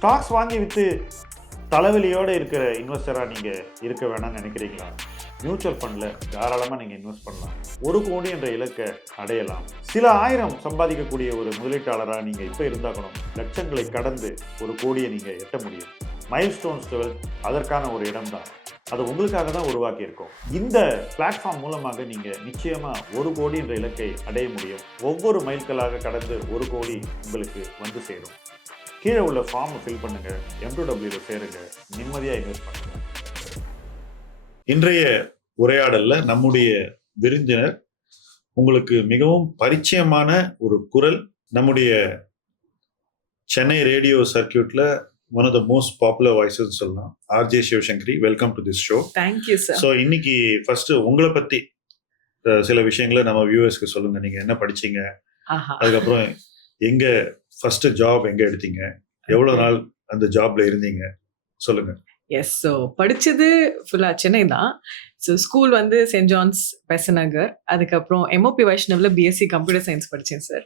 Stocks வாங்கி விற்று தலைவலியோடு இருக்கிற இன்வெஸ்டராக நீங்கள் இருக்க வேணாம்னு நினைக்கிறீங்களா? மியூச்சுவல் ஃபண்டில் தாராளமாக நீங்கள் இன்வெஸ்ட் பண்ணலாம். 1 கோடி என்ற இலக்கை அடையலாம். சில ஆயிரம் சம்பாதிக்கக்கூடிய ஒரு முதலீட்டாளராக நீங்கள் இப்போ இருந்தாக்கணும். லட்சங்களை கடந்து 1 கோடியை நீங்கள் எட்ட முடியும். மைல்ஸ்டோன்ஸ் 12 அதற்கான ஒரு இடம் தான். அது உங்களுக்காக தான் உருவாக்கி இருக்கோம். இந்த பிளாட்ஃபார்ம் மூலமாக நீங்கள் நிச்சயமாக 1 கோடி என்ற இலக்கை அடைய முடியும். ஒவ்வொரு மைல்களாக கடந்து 1 கோடி உங்களுக்கு வந்து சேரும். கீழே உள்ள ஃபார்மை ஃபில் பண்ணுங்க, M2W சேருங்க, நிம்மதியாக இன்வெஸ்ட் பண்ணுங்க. இன்றைய உரையாடல்ல நம்முடைய விருந்தினர் உங்களுக்கு மிகவும் பரிச்சயமான ஒரு குரல். நம்முடைய சென்னை ரேடியோ சர்க்கியூட்ல one of the most popular voices சொல்லலாம். RJ Sivasankari, welcome to this show. Thank you sir. So இன்னைக்கு ஃபர்ஸ்ட் உங்களை பத்தி சில விஷயங்களை நம்ம வியூவர்ஸ்க்கு சொல்லுங்க. நீங்க என்ன படிச்சீங்க, அதுக்கப்புறம் எங்க ஃபர்ஸ்ட் ஜாப் எங்க எடுத்தீங்க, எவ்வளவு நாள் அந்த ஜாப்ல இருந்தீங்க, சொல்லுங்க. எஸ், ஸோ படித்தது ஃபுல்லாக சென்னை தான். ஸோ ஸ்கூல் வந்து சென்ட் ஜான்ஸ் பெசநகர், அதுக்கப்புறம் எம்ஓபி வைஷ்ணவில் பிஎஸ்சி கம்ப்யூட்டர் சயின்ஸ் படித்தேன் sir.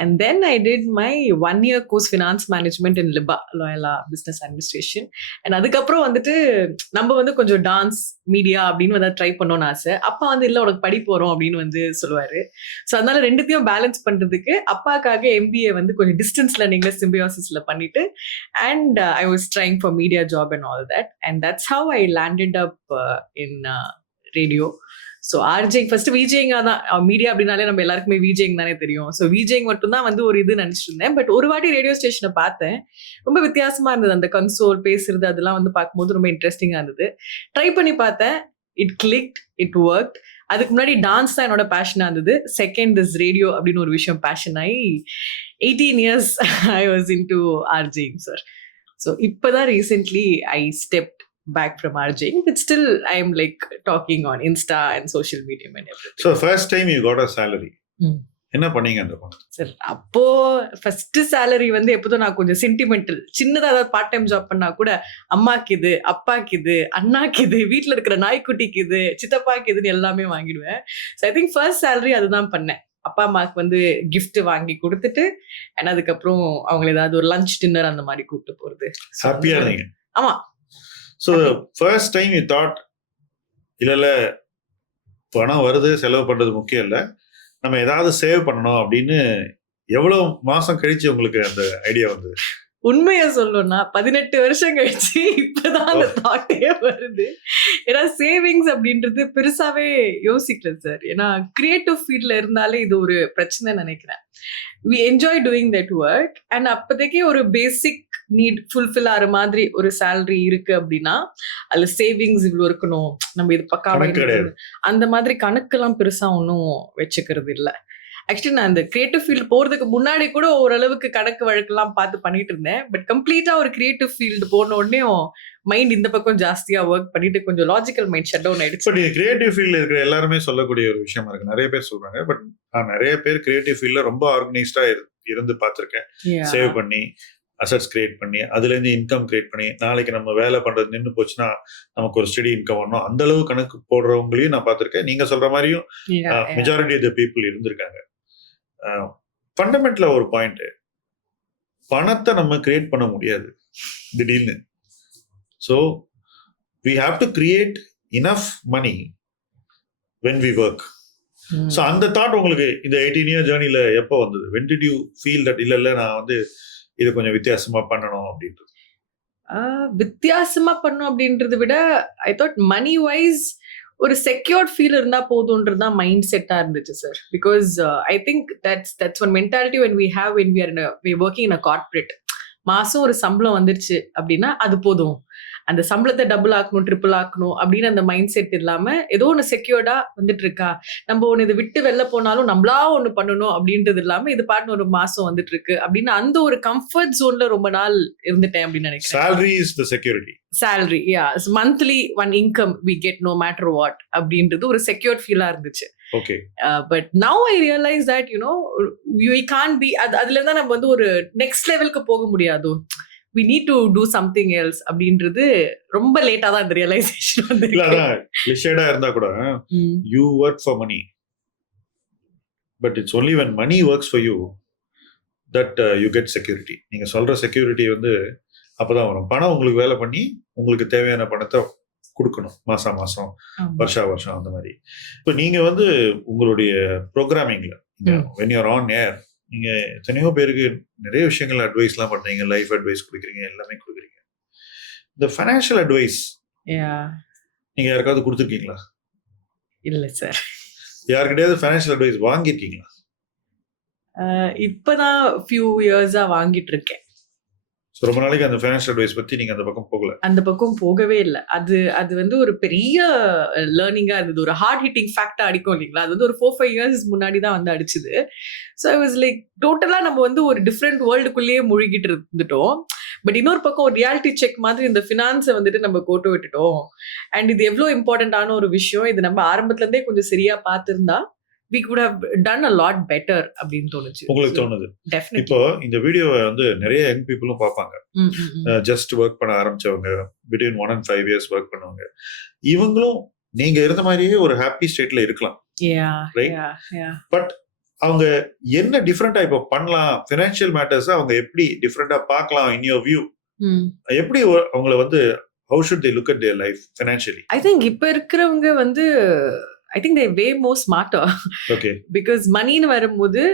And then I did my 1 year course finance management in LIBA, Loyola business administration. And அதுக்கப்புறம் வந்துட்டு நம்ம வந்து கொஞ்சம் டான்ஸ் மீடியா அப்படின்னு வந்து ட்ரை பண்ணோன்னு ஆசை. அப்பா வந்து இல்லை உனக்கு படி போகிறோம் அப்படின்னு வந்து சொல்லுவார். ஸோ அதனால ரெண்டுத்தையும் பேலன்ஸ் பண்ணுறதுக்கு அப்பாக்காக எம்பிஏ வந்து கொஞ்சம் டிஸ்டன்ஸ் லேர்னிங்கில் சிம்பியாசிஸில் பண்ணிட்டு, and I was trying for media job and all that. And that's how I landed up in radio. So RJing first VJing தான். மீடியா அப்படின்னாலே நம்ம எல்லாருக்குமே விஜேங் தானே தெரியும். ஸோ விஜேங் மட்டும் தான் வந்து ஒரு இது நினச்சிட்டு இருந்தேன். பட் ஒரு வாட்டி ரேடியோ ஸ்டேஷனை பார்த்தேன், ரொம்ப வித்தியாசமா இருந்தது. அந்த கன்சோல் பேசுறது அதெல்லாம் வந்து பார்க்கும்போது ரொம்ப இன்ட்ரெஸ்டிங்காக இருந்தது. ட்ரை பண்ணி பார்த்தேன், இட் கிளிக்ட், இட் ஒர்க். அதுக்கு முன்னாடி டான்ஸ் தான் என்னோட பேஷனாக இருந்தது. செகண்ட் திஸ் ரேடியோ அப்படின்னு ஒரு விஷயம் பேஷன் ஆகி 18 years I was in to RJing sir. So இப்போதான் recently I stepped back from RJing, but still I am like talking on Insta and social media and everything. So first time you got a salary, என்ன பண்ணீங்க அந்த பணம்? Sir அப்போ first salary வந்து எப்போதும் நான் கொஞ்சம் சென்டிமெண்டல், சின்னதாக ஏதாவது பார்ட் டைம் ஜாப் பண்ணா கூட அம்மாக்கு இது, அப்பாக்கு இது, அண்ணாக்கு இது, வீட்டில் இருக்கிற நாய்க்குட்டிக்கு இது, சித்தப்பாக்கு இதுன்னு எல்லாமே வாங்கிடுவேன். So I think first salary அதுதான் பண்ணேன். அப்பா அம்மாவுக்கு வந்து கிஃப்ட் வாங்கி கொடுத்துட்டு, அண்ட் அதுக்கப்புறம் அவங்களை ஏதாவது ஒரு லஞ்ச் டின்னர் அந்த மாதிரி கூப்பிட்டு போகிறது. ஹாப்பியா இருந்தீங்க? ஆமா. So first time you thought இல்லை பணம் வருது, செலவு பண்ணுறது முக்கியம் இல்லை, நம்ம ஏதாவது சேவ் பண்ணணும் அப்படின்னு எவ்வளோ மாதம் கழிச்சு உங்களுக்கு அந்த ஐடியா வந்தது? உண்மையை சொல்லணும்னா 18 வருஷம் கழிச்சு இப்பதான் அந்த தாட்டே வருது. ஏன்னா சேவிங்ஸ் அப்படின்றது பெருசாவே யோசிக்கல சார். ஏன்னா கிரியேட்டிவ் ஃபீல்ட்ல இருந்தாலே இது ஒரு பிரச்சனை நினைக்கிறேன். we enjoy doing that work, and அப்போதைக்கு ஒரு பேசிக் நீட் ஃபுல்ஃபில் ஆகிற மாதிரி ஒரு சேலரி இருக்கு அப்படின்னா அதுல சேவிங்ஸ் இவ்வளோ இருக்கணும், நம்ம இது பக்காவாக அந்த மாதிரி கணக்கெல்லாம் பெருசா ஒன்றும் வச்சுக்கிறது இல்லை. ஆக்சுவலி நான் இந்த கிரியேட்டிவ் ஃபீல்டு போகிறதுக்கு முன்னாடி கூட ஓரளவுக்கு கணக்கு வழக்கெல்லாம் பார்த்து பண்ணிட்டு இருந்தேன். பட் கம்ப்ளீட்டாக ஒரு கிரியேட்டிவ் ஃபீல்டு போன உடனே மைண்ட் இந்த பக்கம் ஜாஸ்தியாக ஒர்க் பண்ணிட்டு கொஞ்சம் லாஜிக்கல் மைண்ட் ஷட் டவுன் ஆயிடுச்சு. பட் கிரியேட்டிவ் ஃபீல்டில் இருக்கிற எல்லாருமே சொல்லக்கூடிய ஒரு விஷயமா இருக்கு. நிறைய பேர் சொல்றாங்க, பட் நான் நிறைய பேர் கிரியேட்டிவ் ஃபீல்டில் ரொம்ப ஆர்கனைஸ்டாக இருந்து பார்த்துருக்கேன். சேவ் பண்ணி, அசட்ஸ் கிரியேட் பண்ணி, அதுலேருந்து இன்கம் கிரியேட் பண்ணி, நாளைக்கு நம்ம வேலை பண்ணுறது நின்று போச்சுன்னா நமக்கு ஒரு ஸ்டெடி இன்கம் வரணும், அந்த அளவு கணக்கு போடுறவங்களையும் நான் பார்த்துருக்கேன். நீங்கள் சொல்கிற மாதிரியும் மெஜாரிட்டி ஆஃப் த பீப்புள் இருந்திருக்காங்க. ஃபண்டமெண்டலா ஒரு பாயிண்ட், பணத்தை நம்ம கிரியேட் பண்ண முடியாது திடீர்னு. So we have to create enough money when we work. So அந்த தாட் உங்களுக்கு இந்த 18 year ஜேர்னில எப்போ வந்தது? when did you feel that இல்லை நான் வந்து இது கொஞ்சம் வித்தியாசமா பண்ணணும் அப்படின்றது? வித்தியாசமா பண்ணணும் அப்படின்றத விட ஐ தாட் மணி வைஸ் ஒரு செக்யூர்ட் ஃபீல் இருந்தா போதும்ன்றது தான் மைண்ட் செட்டா இருந்துச்சு sir. Because I think that's one mentality when we are working in a corporate. மாசம் ஒரு சம்பளம் வந்துருச்சு அப்படின்னா அது போதும், அந்த சம்பளத்தை டபுள் ஆக்கணும், ட்ரிபிள் ஆக்கணும் அப்படின்னு அந்த மைண்ட் செட் இல்லாம ஏதோ ஒன்று செக்யூர்டா வந்துட்டு இருக்கா, நம்ம ஒன்று இதை விட்டு வெளில போனாலும் நம்மளா ஒன்று பண்ணணும் அப்படின்றது இல்லாம இது பாட்டு ஒரு மாசம் வந்துட்டு இருக்கு அப்படின்னு அந்த ஒரு கம்ஃபர்ட் ஜோன்ல ரொம்ப நாள் இருந்துட்டேன் அப்படின்னு நினைக்கிறேன். Salary is the security. Salary, yeah, so monthly one income we get no matter what அப்படின்றது ஒரு செக்யூர்ட் ஃபீலா இருந்துச்சு. Okay. But now I realize that we can't be அதுல இருந்தா நம்ம வந்து ஒரு நெக்ஸ்ட் லெவலுக்கு போக முடியாது. we need to do something else அப்படின்றது ரொம்ப லேட்டா தான் இந்த ரியலைசேஷன் வந்திருக்கு. இல்ல அதான் லிஷேடா இருந்தா கூட you work for money, but it's only when money works for you that you get security. நீங்க சொல்ற செக்யூரிட்டி வந்து அப்பதான் வரும். பணம் உங்களுக்கு வேலை பண்ணி உங்களுக்கு தேவையான பணத்தை கொடுக்கணும் மாசம் ஆமா. வருஷம் அந்த மாதிரி. இப்போ நீங்க வந்து உங்களுடைய ப்ரோக்ராமிங்ல when you're on air நீங்க எத்தனையோ பேருக்கு நிறைய விஷயங்கள் அட்வைஸ்லாம் பண்றீங்க, லைஃப் அட்வைஸ் கொடுக்குறீங்க, எல்லாமே கொடுக்குறீங்க. இந்த ஃபைனான்ஷியல் அட்வைஸ் Yeah. நீங்க யாருக்காவது கொடுத்துருக்கீங்களா? இல்ல சார். யாருக்கிட்டையாவது ஃபைனான்ஷியல் அட்வைஸ் வாங்கியிருக்கீங்களா? இப்பதான் few years வாங்கிட்டு இருக்கேன். So, ரொம்ப நாளைக்கு அந்த ஃபைனான்ஷியல் அட்வைஸ் பத்தி நீங்க அந்த பக்கம் போகல. அந்த பக்கம் போகவே இல்ல. அது வந்து ஒரு பெரிய லேர்னிங்கா இருந்தது. ஒரு ஹார்ட் ஹிட்டிங் ஃபேக்டா அடிக்கும் இல்லைங்களா? அது வந்து ஒரு 4-5 years முன்னாடி தான் வந்து அடிச்சுது. ஸோ ஐ வாஸ் லைக் டோட்டலா நம்ம வந்து ஒரு டிஃப்ரெண்ட் வேர்ல்டுக்குள்ளேயே மூழ்கிட்டு இருந்துட்டோம். பட் இன்னொரு பக்கம் ஒரு ரியாலிட்டி செக் மாதிரி இந்த ஃபினான்ஸை வந்துட்டு நம்ம கோட்டு விட்டுட்டோம். அண்ட் இது எவ்வளோ இம்பார்ட்டன்டான ஒரு விஷயம். இது நம்ம ஆரம்பத்துல இருந்தே கொஞ்சம் சரியா பார்த்திருந்தா we could have done a lot better அப்படின்னு தோணுச்சு. உங்களுக்கு தோணுது? Definitely. இப்போ இந்த வீடியோவை வந்து நிறைய யங் பீப்புளும் பார்ப்பாங்க. ஜஸ்ட் ஒர்க் பண்ண ஆரம்பிச்சவங்க, பிட்வீன் 1 and 5 years ஒர்க் பண்ணவங்க, இவங்களும் நீங்க இருந்த மாதிரியே ஒரு ஹாப்பி ஸ்டேட்ல இருக்கலாம். Right? பட் அவங்க என்ன டிஃப்ரெண்டா இப்போ பண்ணலாம், ஃபினான்ஷியல் மேட்டர்ஸ் அவங்க எப்படி டிஃப்ரெண்டா பார்க்கலாம் இன் யோர் வியூ? எப்படி அவங்கள வந்து how should they look at their life financially? I think இப்ப இருக்கிறவங்க வந்து I think they're way more smarter. Okay. Because money nu varumbodhu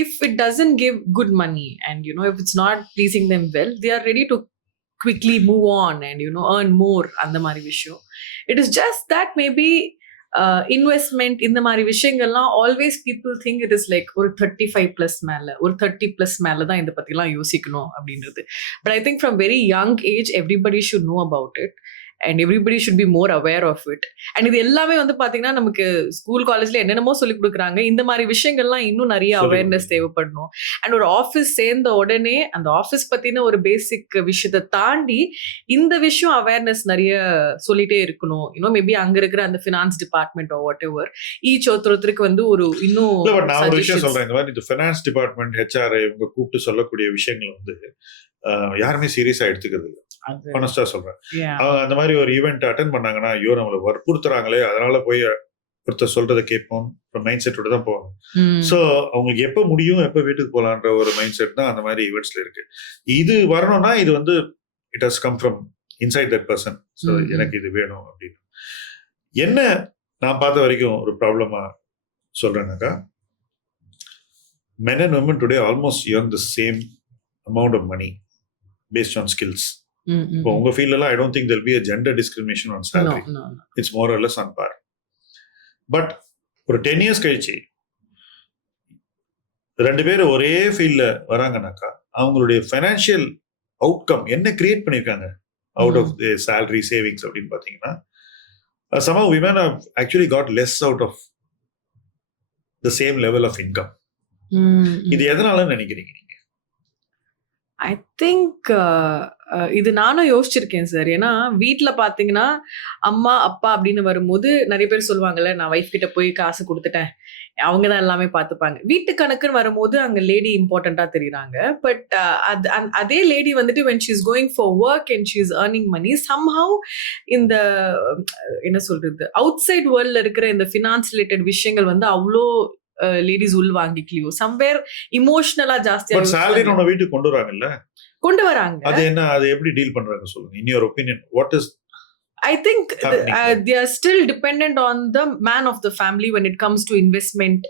if it doesn't give good money and you know if it's not pleasing them well, they are ready to quickly move on and you know earn more and the mari vishayam. It is just that maybe investment in the mari vishayangallam always people think it is like or 35 plus mela or 30 plus mela da indha pathila yosikano abindrathu. But I think from very young age everybody should know about it. And everybody should be more aware of it. And இது எல்லாமே வந்து பாத்தீங்கன்னா நமக்கு school காலேஜ்ல என்னென்னமோ சொல்லி கொடுக்குறாங்க. இந்த மாதிரி விஷயங்கள்லாம் இன்னும் நிறைய அவேர்னஸ் தேவைப்படணும். அண்ட் ஒரு ஆஃபீஸ் சேர்ந்த உடனே அந்த ஆஃபீஸ் பத்தின ஒரு பேசிக் விஷயத்தை தாண்டி இந்த விஷயம் அவேர்னஸ் நிறைய சொல்லிட்டே இருக்கணும். இன்னும் மேபி அங்க இருக்கிற அந்த finance department what ever each ஒருத்தருக்கு வந்து ஒரு இன்னும் நான் ஒரு விஷயம் சொல்றேன். இந்த மாதிரி இந்த ஃபினான்ஸ் டிபார்ட்மெண்ட் ஹெச்ஆர் இவங்க கூப்பிட்டு சொல்லக்கூடிய விஷயங்கள் வந்து யாருமே சீரியஸா எடுத்துக்கிறது இல்லை. ஹானஸ்டா சொல்றேன். அவங்க அந்த மாதிரி ஒரு ஈவெண்ட் அட்டென்ட் பண்ணாங்கன்னா ஐயோ நம்மளை வற்புறுத்துறாங்களே அதனால போய் ஒருத்தர் சொல்றதை கேட்போம் மைண்ட் செட்டோட தான் போவாங்க. ஸோ அவங்களுக்கு எப்போ முடியும் எப்போ வீட்டுக்கு போகலான்ற ஒரு மைண்ட் செட் தான் அந்த மாதிரி ஈவெண்ட்ஸ்ல இருக்கு. இது வரணும்னா இது வந்து it has come from inside that person. So எனக்கு இது வேணும் அப்படின்னு. என்ன நான் பார்த்த வரைக்கும் ஒரு ப்ராப்ளமா சொல்றேன்னாக்கா, men and women today almost earn the same amount of money based on skills. இப்போ உங்க ஃபீல்ட்ல எல்லாம் I don't think there'll be a gender discrimination on salary. No. It's more or less on par. But ஒரு 10 years கழிச்சு 2 பேர் ஒரே ஃபீல்ட்ல வராங்கனாக்கா அவங்களுடைய ஃபைனான்சியல் அவுட்கம் என்ன கிரியேட் பண்ணிருக்காங்க out of the salary savings அப்படின்னு பாத்தீங்கன்னா somehow women have actually got less out of the same level of income. இது எதனால நினைக்கிறீங்க நீங்க? ஐ திங்க் இது நானும் யோசிச்சிருக்கேன் சார். ஏன்னா வீட்டில் பார்த்தீங்கன்னா அம்மா அப்பா அப்படின்னு வரும்போது நிறைய பேர் சொல்லுவாங்கல்ல, நான் ஒய்ஃப் கிட்ட போய் காசு கொடுத்துட்டேன், அவங்க தான் எல்லாமே பார்த்துப்பாங்க. வீட்டு கணக்குன்னு வரும்போது அங்கே லேடி இம்பார்ட்டண்ட்டாக தெரியுறாங்க. பட் அதே லேடி வந்துட்டு when she is going for work and she is earning money, somehow இந்த என்ன சொல்றது அவுட் சைட் வேர்ல்ட்ல இருக்கிற இந்த ஃபினான்ஸ் ரிலேட்டட் விஷயங்கள் வந்து அவ்வளோ லேடிஸ் உள் வாங்கிக்கலையோ சம்வேர் இமோஷனலா ஜாஸ்தியா salary நம்ம வீட்டுக்கு கொண்டு வராங்க. அது என்ன, அது எப்படி டீல் பண்றாங்க சொல்லுங்க. in your opinion what is I think they are still dependent on the man of the family when it comes to investment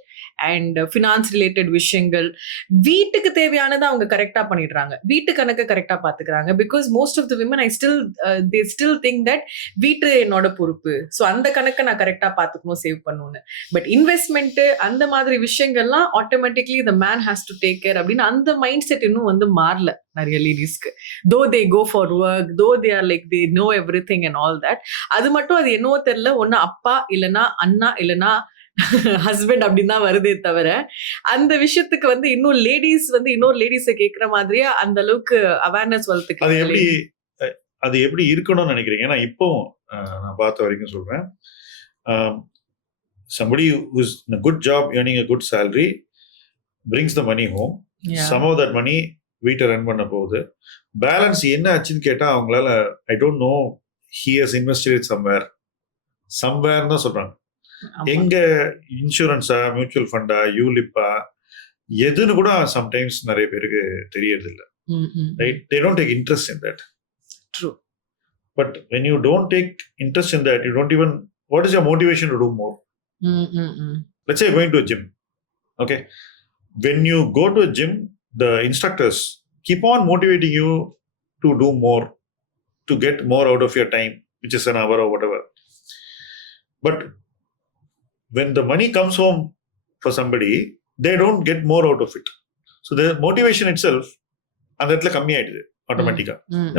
and finance related விஷயங்கள். வீட்டுக்கு தேவையானதை அவங்க கரெக்டா பண்ணிடுறாங்க, வீட்டு கணக்கு கரெக்டா பாத்துக்கிறாங்க. Because most of the women they still think that வீட்டு என்னோட பொறுப்பு, ஸோ அந்த கணக்கை நான் கரெக்டா பாத்துக்கணும், சேவ் பண்ணணும்னு. பட் இன்வெஸ்ட்மெண்ட் அந்த மாதிரி விஷயங்கள்லாம் automatically the man has to take care அப்படின்னு அந்த மைண்ட் செட் இன்னும் வந்து மாறல நிறைய லேடிஸ்க்கு. தோ தே கோ ஃபார் ஒர்க், தோ they are like they know everything and all that. அது மட்டும் அது என்னவோ தெரியல, ஒன்னு அப்பா இல்லைன்னா அண்ணா இல்லைன்னா ஹஸ்பண்ட் அப்படின்னு தான் வருதே தவிர அந்த விஷயத்துக்கு வந்து இன்னும் லேடிஸ் வந்து இன்னொரு லேடிஸை கேட்கிற மாதிரியா அந்த அளவுக்கு அவேர்னஸ் வளர்த்துக்கு அது எப்படி இருக்கணும்னு நினைக்கிறீங்க? ஏன்னா இப்போ நான் பார்த்த வரைக்கும் சொல்றேன், somebody who is in a good job earning a good salary brings the money home. Some of that money வீட்டை ரன் பண்ண போகுது. பேலன்ஸ் என்ன ஆச்சுன்னு கேட்டா அவங்களால I don't know, he has invested it somewhere தான் சொல்றாங்க. எங்க இன்சூரன்ஸா, மியூச்சுவல் ஃபண்டா, யூலிப்பா எதுன்னு கூட சம்டைம்ஸ் நிறைய பேருக்கு தெரியறது இல்லை. right? They don't take interest in that. True. But when you don't take interest in that, you don't even, what is your motivation to do more? Let's say you're going to a gym. Okay. When you go to a gym, the instructors keep on motivating you to do more, to get more out of your time, which is an hour or whatever. But when the money comes home for somebody, they don't get more out of it. So the motivation itself, அந்த இடத்துல கம்மியாயிடுது ஆட்டோமேட்டிக்கா.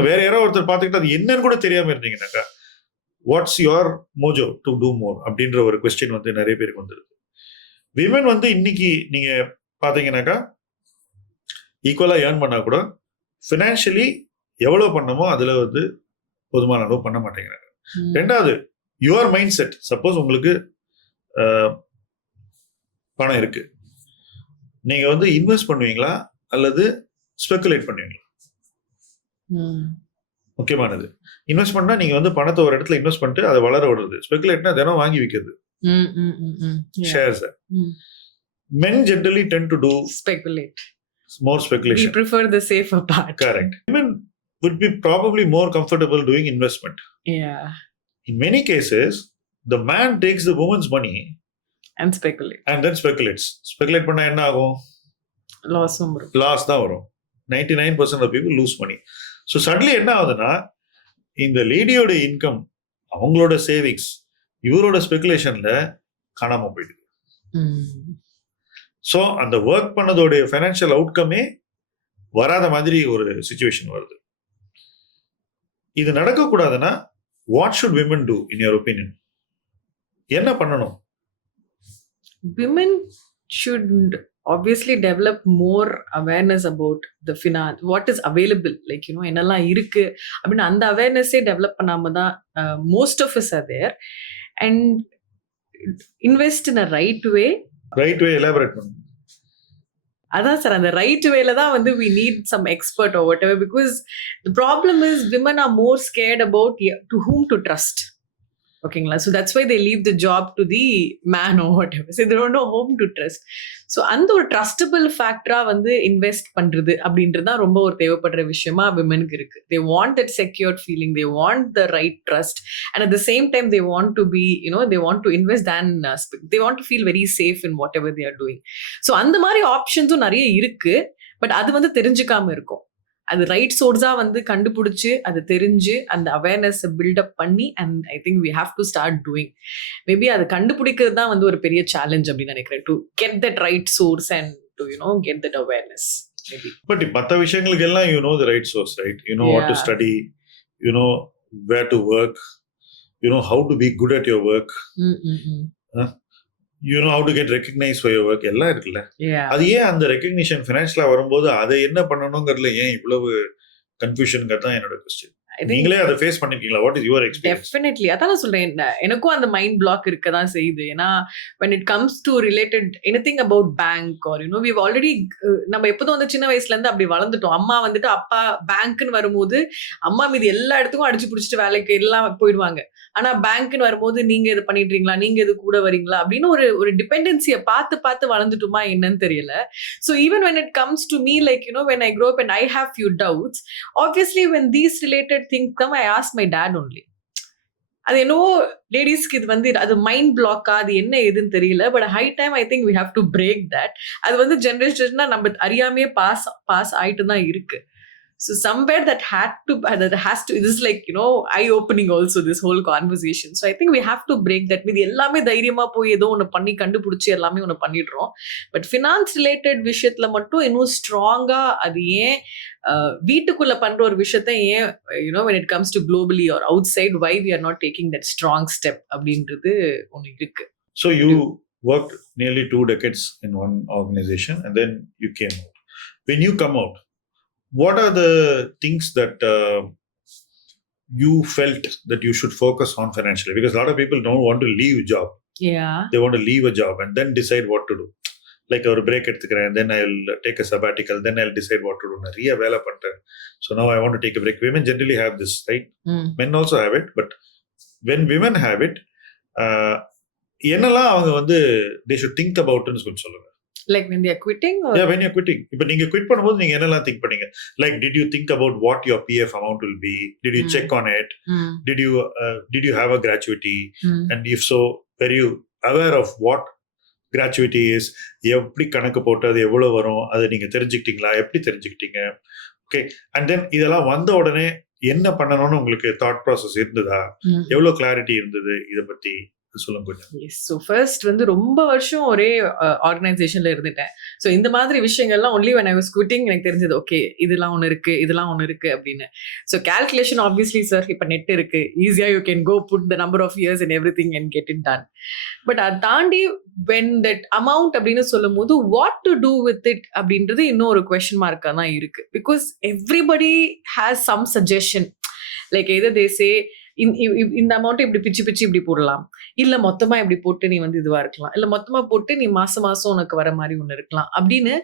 வேற யாரோ ஒருத்தர் பார்த்துக்கிட்டு அது என்னன்னு கூட தெரியாம இருந்தீங்கன்னாக்கா, what's your mojo to do more அப்படின்ற ஒரு கொஸ்டின் வந்து நிறைய பேருக்கு வந்துருது. விமன் வந்து இன்னைக்கு நீங்க பாத்தீங்கன்னாக்கா ஈக்குவலா ஏர்ன் பண்ணா கூட ஃபினான்ஷியலி எவ்வளவு பண்ணமோ அதுல வந்து போதுமான அளவு பண்ண மாட்டேங்கிறாங்க. ரெண்டாவது, யுவர் மைண்ட் செட். சப்போஸ் உங்களுக்கு பணம் இருக்கு, நீங்க வந்து இன்வெஸ்ட் பண்ணுவீங்களா அல்லது ஸ்பெகுலேட் பண்ணுவீங்களா? முக்கியமானது. இன்வெஸ்ட் பண்ணா நீங்க வந்து பணத்தை ஒரு இடத்துல இன்வெஸ்ட் பண்ணிட்டு அதை வளர விடுறது. ஸ்பெகுலேட்னா தினம் வாங்கி விற்கிறது, shares. Men generally tend to do speculate, more speculation. We prefer the safer part. Correct. Women would be probably more comfortable doing investment. Yeah. In many cases, the man takes the woman's money and speculate, and then speculates. Speculate பண்ணா என்ன ஆகும்? Loss தான் வரும். 99% of people lose money. So suddenly என்ன ஆகுதுன்னா, இந்த லேடியோட income, அவங்களோட savings, இவரோட ஸ்பெகுலேஷன்ல காணாம போயிடுது. ஸோ அந்த ஒர்க் பண்ணதோடைய ஃபைனான்சியல் அவுட்கமே வராத மாதிரி ஒரு சிச்சுவேஷன் வருது. இது நடக்கக்கூடாதுன்னா what should women do in your opinion? என்ன பண்ணணும்? Women should obviously develop more awareness about the finance, what is available, like, you know, என்னெல்லாம் இருக்கு அப்படின்னு அந்த அவேர்னஸே டெவலப் பண்ணாம தான் most of us are there. And invest in a right way. Right way elaborate பண்ணுங்க. அதான் சார், அந்த right வேல தான் வந்து we need some expert or whatever, because the problem is women are more scared about to whom to trust. ஓகேங்களா? So that's why they leave the job to the man or whatever. So they don't know whom to trust. So அந்த ஒரு trustable ஃபேக்டரா வந்து invest பண்றது அப்படின்றது தான் ரொம்ப ஒரு தேவைப்படுற விஷயமா விமனுக்கு இருக்கு. They want that secured feeling, they want the right trust, and at the same time they want to be, you know, they want to invest and they want to feel very safe in whatever they are doing. So அந்த மாதிரி ஆப்ஷன்ஸும் நிறைய இருக்கு. But அது வந்து தெரிஞ்சுக்காம இருக்கும். அது right சோர்ஸா வந்து கண்டுபிடிச்சு அது தெரிஞ்சு அந்த அவேர்னஸ் பில்டப் பண்ணி, and I think we have to start doing. Maybe அது கண்டுபிடிக்கிறது தான் வந்து ஒரு பெரிய சேலஞ்ச் அப்படின்னு நினைக்கிறேன், to get that right source and to, you know, get that awareness. But மற்ற விஷயங்களுக்கு எல்லாம் you know the right source, right? You know what to study, you know where to work, you know how to be good at your work, you know how to get recognized for your work, எல்லாம் இருக்குல்ல. அது ஏன் அந்த recognition ஃபினான்ஷியலா வரும்போது அதை என்ன பண்ணணுங்கிறதுல ஏன் இவ்வளவு கன்ஃபியூஷன்ங்கிறது தான் என்னோட கொஸ்டின். நீங்களே அதை ஃபேஸ் பண்ணிருக்கீங்களா? What is your experience? Definitely அதான் நான் சொல்றேன், எனக்கும் அந்த மைண்ட் பிளாக் இருக்க தான் செய்யுது. ஏன்னா when it comes to related anything about bank or, you know, we've already நம்ம எப்போதும் வந்து சின்ன வயசுல இருந்து அப்படி வளர்ந்துட்டோம். அம்மா வந்துட்டு அப்பா பேங்க்னு வரும்போது அம்மா மீது எல்லா இடத்துக்கும் அடிச்சு பிடிச்சிட்டு வேலைக்கு எல்லாம் போயிடுவாங்க. ஆனா பேங்க்னு வரும்போது நீங்க இது பண்ணிடுறீங்களா, நீங்க இது கூட வரீங்களா அப்படின்னு ஒரு டிபெண்டன்சியை பார்த்து பார்த்து வளர்ந்துட்டுமா என்னன்னு தெரியல. So even when it comes to me, like, you know, when I grow up and I have few doubts, obviously when these related things come, I ask my dad only. அது என்னவோ லேடிஸ்க்கு இது வந்து அது மைண்ட் பிளாக்கா, அது என்ன ஏதுன்னு தெரியல. But high time I think we have to break that. அது வந்து ஜென்ரேஷன்னா நம்ம அறியாமையே பாஸ் ஆயிட்டு தான் இருக்கு. So somewhere that has to, this is like, you know, eye opening also, this whole conversation. So I think we have to break that. மீதி எல்லாமே தைரியமா போய் ஏதோ ஒன்று பண்ணி கண்டுபிடிச்சி எல்லாமே ஒன்று பண்ணிடுறோம். பட் ஃபினான்ஸ் ரிலேட்டட் விஷயத்துல மட்டும் இன்னும் ஸ்ட்ராங்கா அது ஏன் வீட்டுக்குள்ள பண்ற ஒரு விஷயத்த ஏன், you know, when it comes to globally or outside, why we are not taking that strong step அப்படின்றது ஒன்று இருக்கு. So you worked nearly 2 decades in one organization and then you came out. When you come out, what are the things that you felt that you should focus on financially? Because a lot of people don't want to leave a job. Yeah. They want to leave a job and then decide what to do. Like a break எடுத்துக்கிறேன், then I'll take a sabbatical, then I'll decide what to do. நிறைய வேலை பண்ணிட்டேன், so now I want to take a break. Women generally have this, right? Men also have it, but when women have it, என்னெல்லாம் அவங்க வந்து they should think about ன்னு சொல்லுங்க. Like when they are quitting or Yeah, when you're quitting. இப்போ நீங்க quit பண்ணும்போது நீங்க என்னெல்லாம் think பண்ணீங்க? Like, did you think about what your PF amount will be? Did you check on it? Mm. Did you have a gratuity? Mm. And if so, were you aware of what gratuity is? எப்படி கணக்கு போட்டு அது எவ்வளவு வரும் அதை நீங்க தெரிஞ்சுக்கிட்டீங்களா? எப்படி தெரிஞ்சுக்கிட்டீங்க? ஓகே. அண்ட் தென் இதெல்லாம் வந்த உடனே என்ன பண்ணணும்னு உங்களுக்கு தாட் ப்ராசஸ் இருந்ததா? எவ்வளவு கிளாரிட்டி இருந்தது இதை பத்தி சொல்லுங்க கொஞ்சம். எஸ். ஸோ ஃபர்ஸ்ட் வந்து ரொம்ப வருஷம் ஒரே ஆர்கனைசேஷன்ல இருந்துட்டேன். ஸோ இந்த மாதிரி விஷயங்கள்லாம் only when I was quitting எனக்கு தெரிஞ்சது ஓகே இதெல்லாம் ஒன்று இருக்கு இதெல்லாம் ஒன்று இருக்கு அப்படின்னு. ஸோ கால்குலேஷன் ஆப்வியஸ்லி சார் இப்போ நெட் இருக்கு, ஈஸியா you can go put the number of years and everything and get it done. But அதை தாண்டி when that amount அப்படின்னு சொல்லும் போது what to do with it அப்படின்றது இன்னும் ஒரு கொஸ்டின் மார்க்காக தான் இருக்கு. Because everybody has some suggestion. Like either they say இந்த அமௌண்ட் இப்படி பிச்சு பிச்சு இப்படி போடலாம், இல்ல மொத்தமா இப்படி போட்டு நீ வந்து இதுவா இருக்கலாம், இல்ல மொத்தமா போட்டு நீ மாசம் மாசம் உனக்கு வர மாதிரி ஒண்ணு இருக்கலாம் அப்படின்னு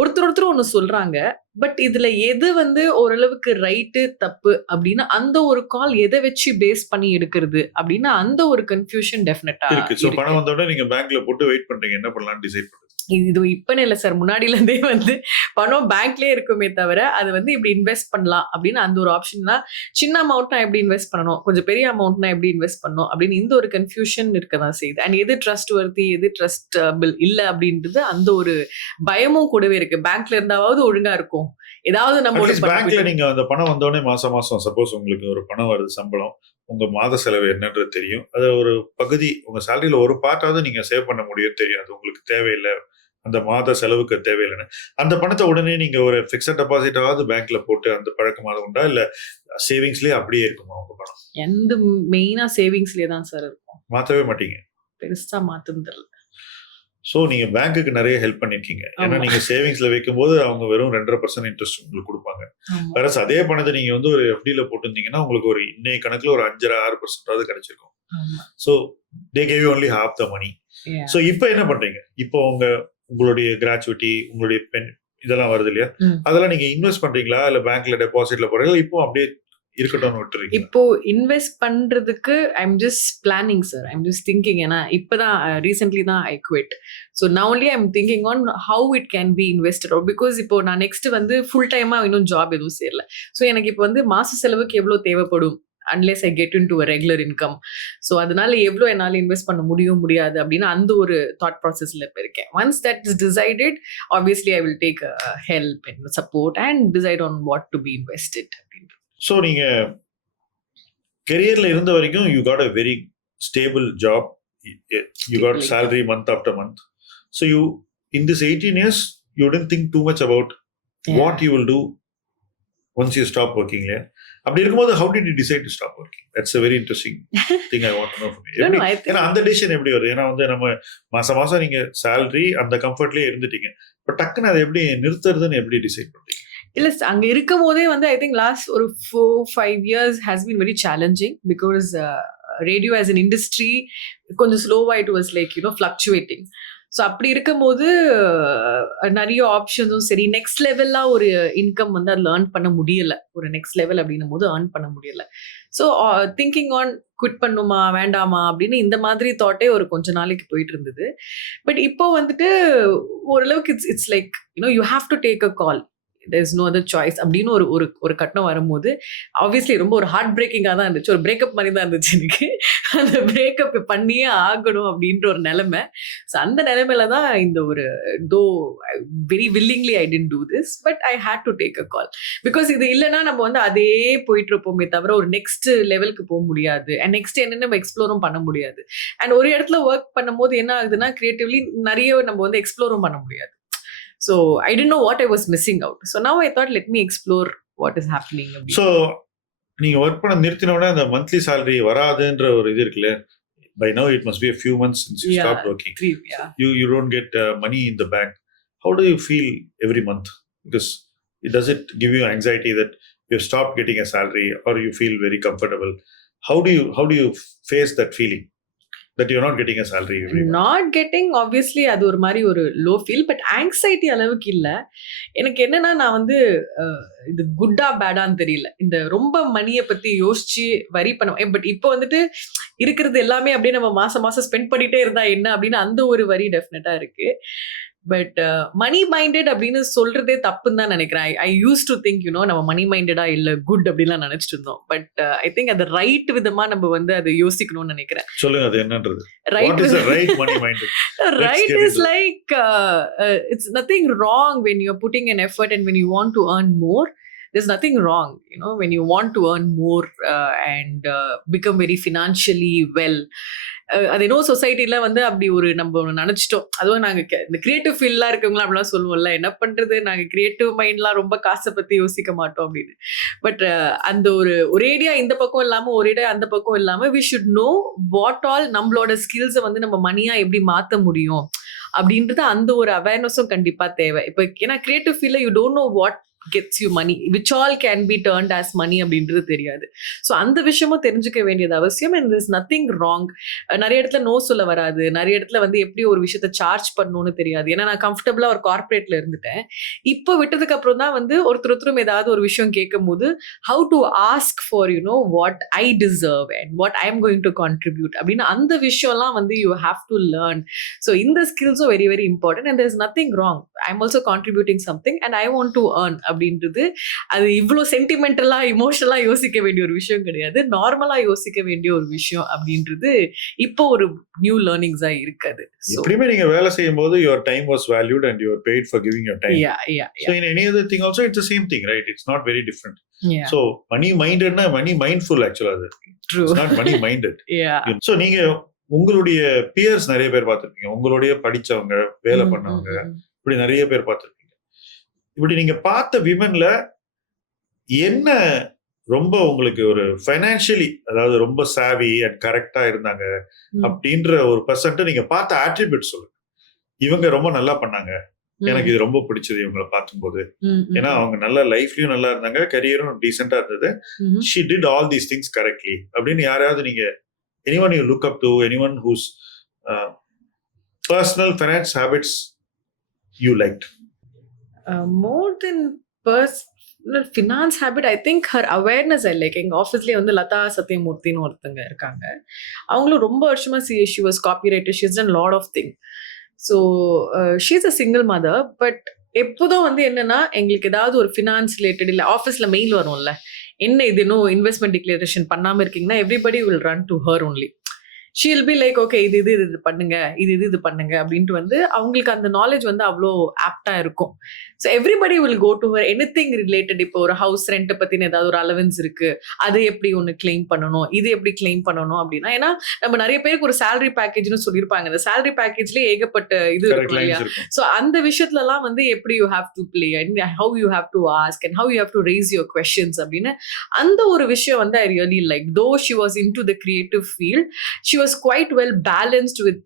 ஒருத்தர் ஒண்ணு சொல்றாங்க. பட் இதுல எது வந்து ஓரளவுக்கு ரைட்டு தப்பு அப்படின்னா அந்த ஒரு கால் எதை வச்சு பேஸ் பண்ணி எடுக்கிறது அப்படின்னா அந்த ஒரு கன்ஃபியூஷன் டெஃபினட்டா இருக்கு. சோ பணம் வந்தோட நீங்க பேங்க்ல போட்டு வெயிட் பண்றீங்க, என்ன பண்ணலாம் டிசைட் பண்ணுங்க. இது இப்பன்னு இல்லை சார், முன்னாடில இருந்தே வந்து பணம் பேங்க்லயே இருக்குமே தவிர அது வந்து இப்படி இன்வெஸ்ட் பண்ணலாம் அப்படின்னு அந்த ஒரு ஆப்ஷன் தான். சின்ன அமௌண்ட்னா எப்படி இன்வெஸ்ட் பண்ணணும், கொஞ்சம் பெரிய அமௌண்ட்னா எப்படி இன்வெஸ்ட் பண்ணணும் அப்படின்னு இந்த ஒரு கன்ஃபியூஷன் இருக்கதான் செய்யுது. அண்ட் எது ட்ரஸ்ட் வர்த்தி எது ட்ரஸ்டபிள் இல்லை அப்படின்றது அந்த ஒரு பயமும் கூடவே இருக்கு. பேங்க்ல இருந்தாவது ஒழுங்கா இருக்கும், ஏதாவது நம்ம பேங்க்ல நீங்க அந்த பணம் வந்தோடனே மாசம் மாசம் சப்போஸ் உங்களுக்கு ஒரு பணம் வருது சம்பளம், உங்க மாத செலவு என்னன்றது தெரியும், அது ஒரு பகுதி உங்க சேலரியில ஒரு பார்ட்டாவது நீங்க சேவ் பண்ண முடியும் தெரியும், அது உங்களுக்கு தேவையில்லை, அந்த மாத செலவுக்கு தேவையில்லைன்னு அந்த பணத்தை உடனே நீங்க ஒரு பிக்ஸட் டெபாசிட்டாவது பேங்க்ல போட்டு அந்த பழக்கமாக உண்டா, இல்ல சேவிங்ஸ்லயே அப்படியே இருக்குமா உங்க பணம்? எந்த மெயினா சேவிங்ஸ்லயே தான் சார் இருக்கும், மாத்தவே மாட்டீங்க, பெருசா மாத்துறது இல்லை. ஸோ நீங்க பேங்க்குக்கு நிறைய ஹெல்ப் பண்ணிருக்கீங்க. ஏன்னா நீங்க சேவிங்ஸ்ல வைக்கும் போது அவங்க வெறும் 2.5% இன்ட்ரெஸ்ட் உங்களுக்கு கொடுப்பாங்க. வேற அதே பணத்தை நீங்க வந்து ஒரு எஃப்டில போட்டுருந்தீங்கன்னா உங்களுக்கு ஒரு இன்னைய கணக்குல ஒரு 5.5-6% கிடைச்சிருக்கும். So they gave you only half the money. So இப்போ என்ன பண்றீங்க? இப்போ உங்களுடைய கிராச்சுவிட்டி, உங்களுடைய பென் இதெல்லாம் வருது இல்லையா, அதெல்லாம் நீங்க இன்வெஸ்ட் பண்றீங்களா இல்ல பேங்க்ல டெபாசிட்ல போறீங்களா? இப்போ அப்படியே இருக்கட்டும் விட்டுறீங்க? இப்போ இன்வெஸ்ட் பண்றதுக்கு I'm just planning sir, I'm just thinking. ஏன்னா இப்பதான் ரீசென்ட்லி தான் ஐ குவிட். ஸோ நான் only I'm thinking on how it can be invested out. Because இப்போ நான் நெக்ஸ்ட் வந்து ஃபுல் டைமா இன்னும் ஜாப் எதுவும் சேரல. ஸோ எனக்கு இப்போ வந்து மாச செலவுக்கு எவ்வளோ தேவைப்படும் unless I get into a regular income. So அதனால எவ்வளோ என்னால் இன்வெஸ்ட் பண்ண முடியாது அப்படின்னு அந்த ஒரு தாட் ப்ராசஸ்ல இப்போ இருக்கேன். Once that is decided obviously I will take help and support and decide on what to be invested அப்படின்னு. ஸோ நீங்க கெரியர்ல இருந்த வரைக்கும் you got a very stable job, you got salary month after month. So you in this 18 years you didn't think too much about what you will do once you stop working. அப்படி இருக்கும்போது how did you decide to stop working? That's a very interesting thing I want to know from you. ஏன்னா அந்த decision எப்படி வருது? ஏன்னா வந்து நம்ம மாசம் நீங்க salary அந்த கம்ஃபர்ட்லயே இருந்துட்டீங்க, பட் டக்குன்னு அதை எப்படி நிறுத்துறதுன்னு எப்படி டிசைட் பண்றீங்க? இல்லை அங்க இருக்கும் போதே வந்து ஐ திங்க் லாஸ்ட் ஒரு 4-5 years has been very challenging because radio as an industry கொஞ்சம் ஸ்லோவா it was like fluctuating. So அப்படி இருக்கும்போது நிறைய ஆப்ஷன்ஸும் சரி, நெக்ஸ்ட் லெவல்லாம் ஒரு இன்கம் வந்து அதில் ஏர்ன் பண்ண முடியலை. ஒரு நெக்ஸ்ட் லெவல் அப்படின்னும் போது ஏர்ன் பண்ண முடியலை. ஸோ திங்கிங் ஆன் குவிட் பண்ணுமா வேண்டாமா அப்படின்னு இந்த மாதிரி தாட்டே ஒரு கொஞ்ச நாளைக்கு போயிட்டு இருந்தது. பட் இப்போ வந்துட்டு ஓரளவுக்கு it's like you have to take a call, there is no other choice அப்படின்னு ஒரு கட்டம் வரும்போது ஆப்வியஸ்லி ரொம்ப ஒரு ஹார்ட் பிரேக்கிங்காக தான் இருந்துச்சு. ஒரு பிரேக்கப் மாதிரி தான் இருந்துச்சு எனக்கு. அந்த பிரேக்கப் பண்ணியே ஆகணும் அப்படின்ற ஒரு நிலைமை. ஸோ அந்த நிலைமையில தான் இந்த ஒரு though very willingly I tend to this, but I hate to take a call. Because இது இல்லைன்னா நம்ம வந்து அதே போயிட்டு இருப்போமே தவிர ஒரு நெக்ஸ்ட் லெவலுக்கு போக முடியாது. அண்ட் நெக்ஸ்ட் என்ன நம்ம எக்ஸ்ப்ளோரும் பண்ண முடியாது. அண்ட் ஒரு இடத்துல ஒர்க் பண்ணும்போது என்ன ஆகுதுன்னா கிரியேட்டிவ்லி நிறைய நம்ம வந்து எக்ஸ்ப்ளோரும் பண்ண முடியாது. So I didn't know what I was missing out. So now I thought let me explore what is happening. So நீங்க ஒர்க் பண்ண நிறுத்தினோட அந்த மந்த்லி salary வராதுன்ற ஒரு இது இருக்குல்ல, by now it must be a few months since you stopped working. You don't get money in the bank. How do you feel every month? Because does it give you anxiety that you stopped getting a salary, or you feel very comfortable? How do you face that feeling that you're not getting a salary every month? Not getting, obviously அது ஒரு மாதிரி ஒரு low feel, but anxiety அளவுக்கு இல்லை. எனக்கு என்னன்னா நான் வந்து இது குட்டா பேடான்னு தெரியல, இந்த ரொம்ப மணியை பத்தி யோசிச்சு வரி பண்ண. பட் இப்போ வந்துட்டு இருக்கிறது எல்லாமே அப்படியே நம்ம மாசம் ஸ்பெண்ட் பண்ணிட்டே இருந்தா என்ன அப்படின்னு அந்த ஒரு வரி டெஃபினட்டா இருக்கு. பட் மணி மைண்டட் அப்படின்னு சொல்றதே தப்புன்னு தான் நினைக்கிறேன். ஐ யூஸ் டு திங்க் நம்ம மணி மைண்டடா இல்ல குட் அப்படிலாம் நினைச்சிட்டு இருந்தோம். பட் ஐ திங்க் அது ரைட் விதமா நம்ம வந்து அதை யோசிக்கணும்னு நினைக்கிறேன். சொல்லுங்க அது என்னன்றது. Right, right money minded. right is like it's nothing wrong when you're putting an effort and when you want to earn more. There's nothing wrong, when you want to earn more and become very financially well. அது இன்னும் சொசைட்டில வந்து அப்படி ஒரு நம்ம நினைச்சிட்டோம். அதுவும் நாங்க இந்த கிரியேட்டிவ் ஃபீல்ட்லாம் இருக்கவங்களாம் அப்படிலாம் சொல்லுவோம்ல, என்ன பண்றது நாங்க கிரியேட்டிவ் மைண்ட்லாம் ரொம்ப காசை பத்தி யோசிக்க மாட்டோம் அப்படின்னு. பட் அந்த ஒரேடியா இந்த பக்கம் இல்லாம ஒரேடியா அந்த பக்கம் இல்லாம we should know what all நம்மளோட ஸ்கில்ஸை வந்து நம்ம மணியா எப்படி மாத்த முடியும் அப்படின்றது அந்த ஒரு அவேர்னஸும் கண்டிப்பா தேவை. இப்போ ஏன்னா கிரியேட்டிவ் ஃபீல்ட்ல you don't know what gets you money, which all can be turned as money அப்படின்றது தெரியாது. ஸோ அந்த விஷயமும் தெரிஞ்சுக்க வேண்டியது அவசியம். And there's nothing wrong. நிறைய இடத்துல நோ சொல்ல வராது, நிறைய இடத்துல வந்து எப்படி ஒரு விஷயத்த சார்ஜ் பண்ணணும்னு தெரியாது. ஏன்னா நான் கம்ஃபர்டபுளா ஒரு கார்பரேட்ல இருந்துட்டேன். இப்போ விட்டதுக்கு அப்புறம் தான் வந்து ஒருத்தரும் ஏதாவது ஒரு விஷயம் கேட்கும் போது how to ask for what I deserve and what I am going to contribute அப்படின்னு அந்த விஷயம்லாம் வந்து you have to learn. So இந்த skills are very very important and there's nothing wrong. I'm also contributing something and I want to earn அப்படின்றது அது இவ்வளோ சென்டிமெண்டலா இமோஷனலா யோசிக்க வேண்டிய ஒரு விஷயம் கிடையாது. நார்மலா யோசிக்க வேண்டிய ஒரு விஷயம் அப்படின்றது இப்போ ஒரு நியூ லேர்னிங்ஸா இருக்காது. எப்பவுமே நீங்க வேலை செய்யும் போது your time was valued and you are paid for giving your time. Yeah. So in any other thing also it's the same thing, right? It's not very different. Yeah. So money minded na money mindful actually அது. True. It's not money minded. Yeah. So நீங்க உங்களுடைய piers நிறைய பேர் பார்த்திருப்பீங்க, உங்களுடைய படிச்சவங்க வேலை பண்ணவங்க இப்படி நிறைய பேர் பார்த்திருப்பீங்க. இப்படி நீங்க பார்த்த விமன்ல என்ன ரொம்ப உங்களுக்கு ஒரு ஃபைனான்சியலி அதாவது ரொம்ப சாவி அண்ட் கரெக்டா இருந்தாங்க அப்படின்ற ஒரு பர்சன்ட் நீங்க பார்த்த ஆட்ரிபியூட் சொல்லுங்க. இவங்க ரொம்ப நல்லா பண்ணாங்க, எனக்கு இது ரொம்ப பிடிச்சது இவங்களை பார்க்கும்போது. ஏன்னா அவங்க நல்ல லைஃப்லயும் நல்லா இருந்தாங்க, கரியரும் டீசெண்டா இருந்தது. she did all these things correctly அப்படின்னு யாராவது நீங்க anyone you look up to, anyone whose personal finance habits you liked? More than personal finance habit, I think her awareness I like. எங்க ஆஃபீஸ்லேயே வந்து லதா சத்யமூர்த்தின்னு ஒருத்தங்க இருக்காங்க. அவங்களும் ரொம்ப வருஷமா she was copywriter, she's done lot of things. So she's a single mother, but எப்போதும் வந்து என்னன்னா எங்களுக்கு ஏதாவது ஒரு ஃபினான்ஸ் ரிலேட்டட் இல்லை ஆஃபீஸில் மெயில் வரும்ல, என்ன இது இன்னும் இன்வெஸ்ட்மெண்ட் டிக்ளரேஷன் பண்ணாமல் இருக்கீங்கன்னா everybody will run to her only. She'll be like okay இது பண்ணுங்க, இது பண்ணுங்க அப்படின்ட்டு வந்து அவங்களுக்கு அந்த நாலேஜ் வந்து அவ்வளோ ஆப்டா இருக்கும். So everybody will go to her anything related. இப்போ ஒரு ஹவுஸ் ரெண்ட் பத்தின ஏதாவது ஒரு அலவன்ஸ் இருக்கு, அது எப்படி ஒன்று கிளைம் பண்ணணும், இது எப்படி கிளைம் பண்ணணும் அப்படின்னா, ஏன்னா நம்ம நிறைய பேருக்கு ஒரு சேலரி பேக்கேஜ்னு சொல்லியிருப்பாங்க, அந்த சேலரி பேக்கேஜ்லேயே ஏகப்பட்ட இது இருக்கும் இல்லையா. ஸோ அந்த விஷயத்துலலாம் வந்து எப்படி you have to play and how you have to ask and how you have to race your questions அப்படின்னு அந்த ஒரு விஷயம் வந்து ஐ ரியலி லைக். தோ she was in to the creative field, she was quite well balanced with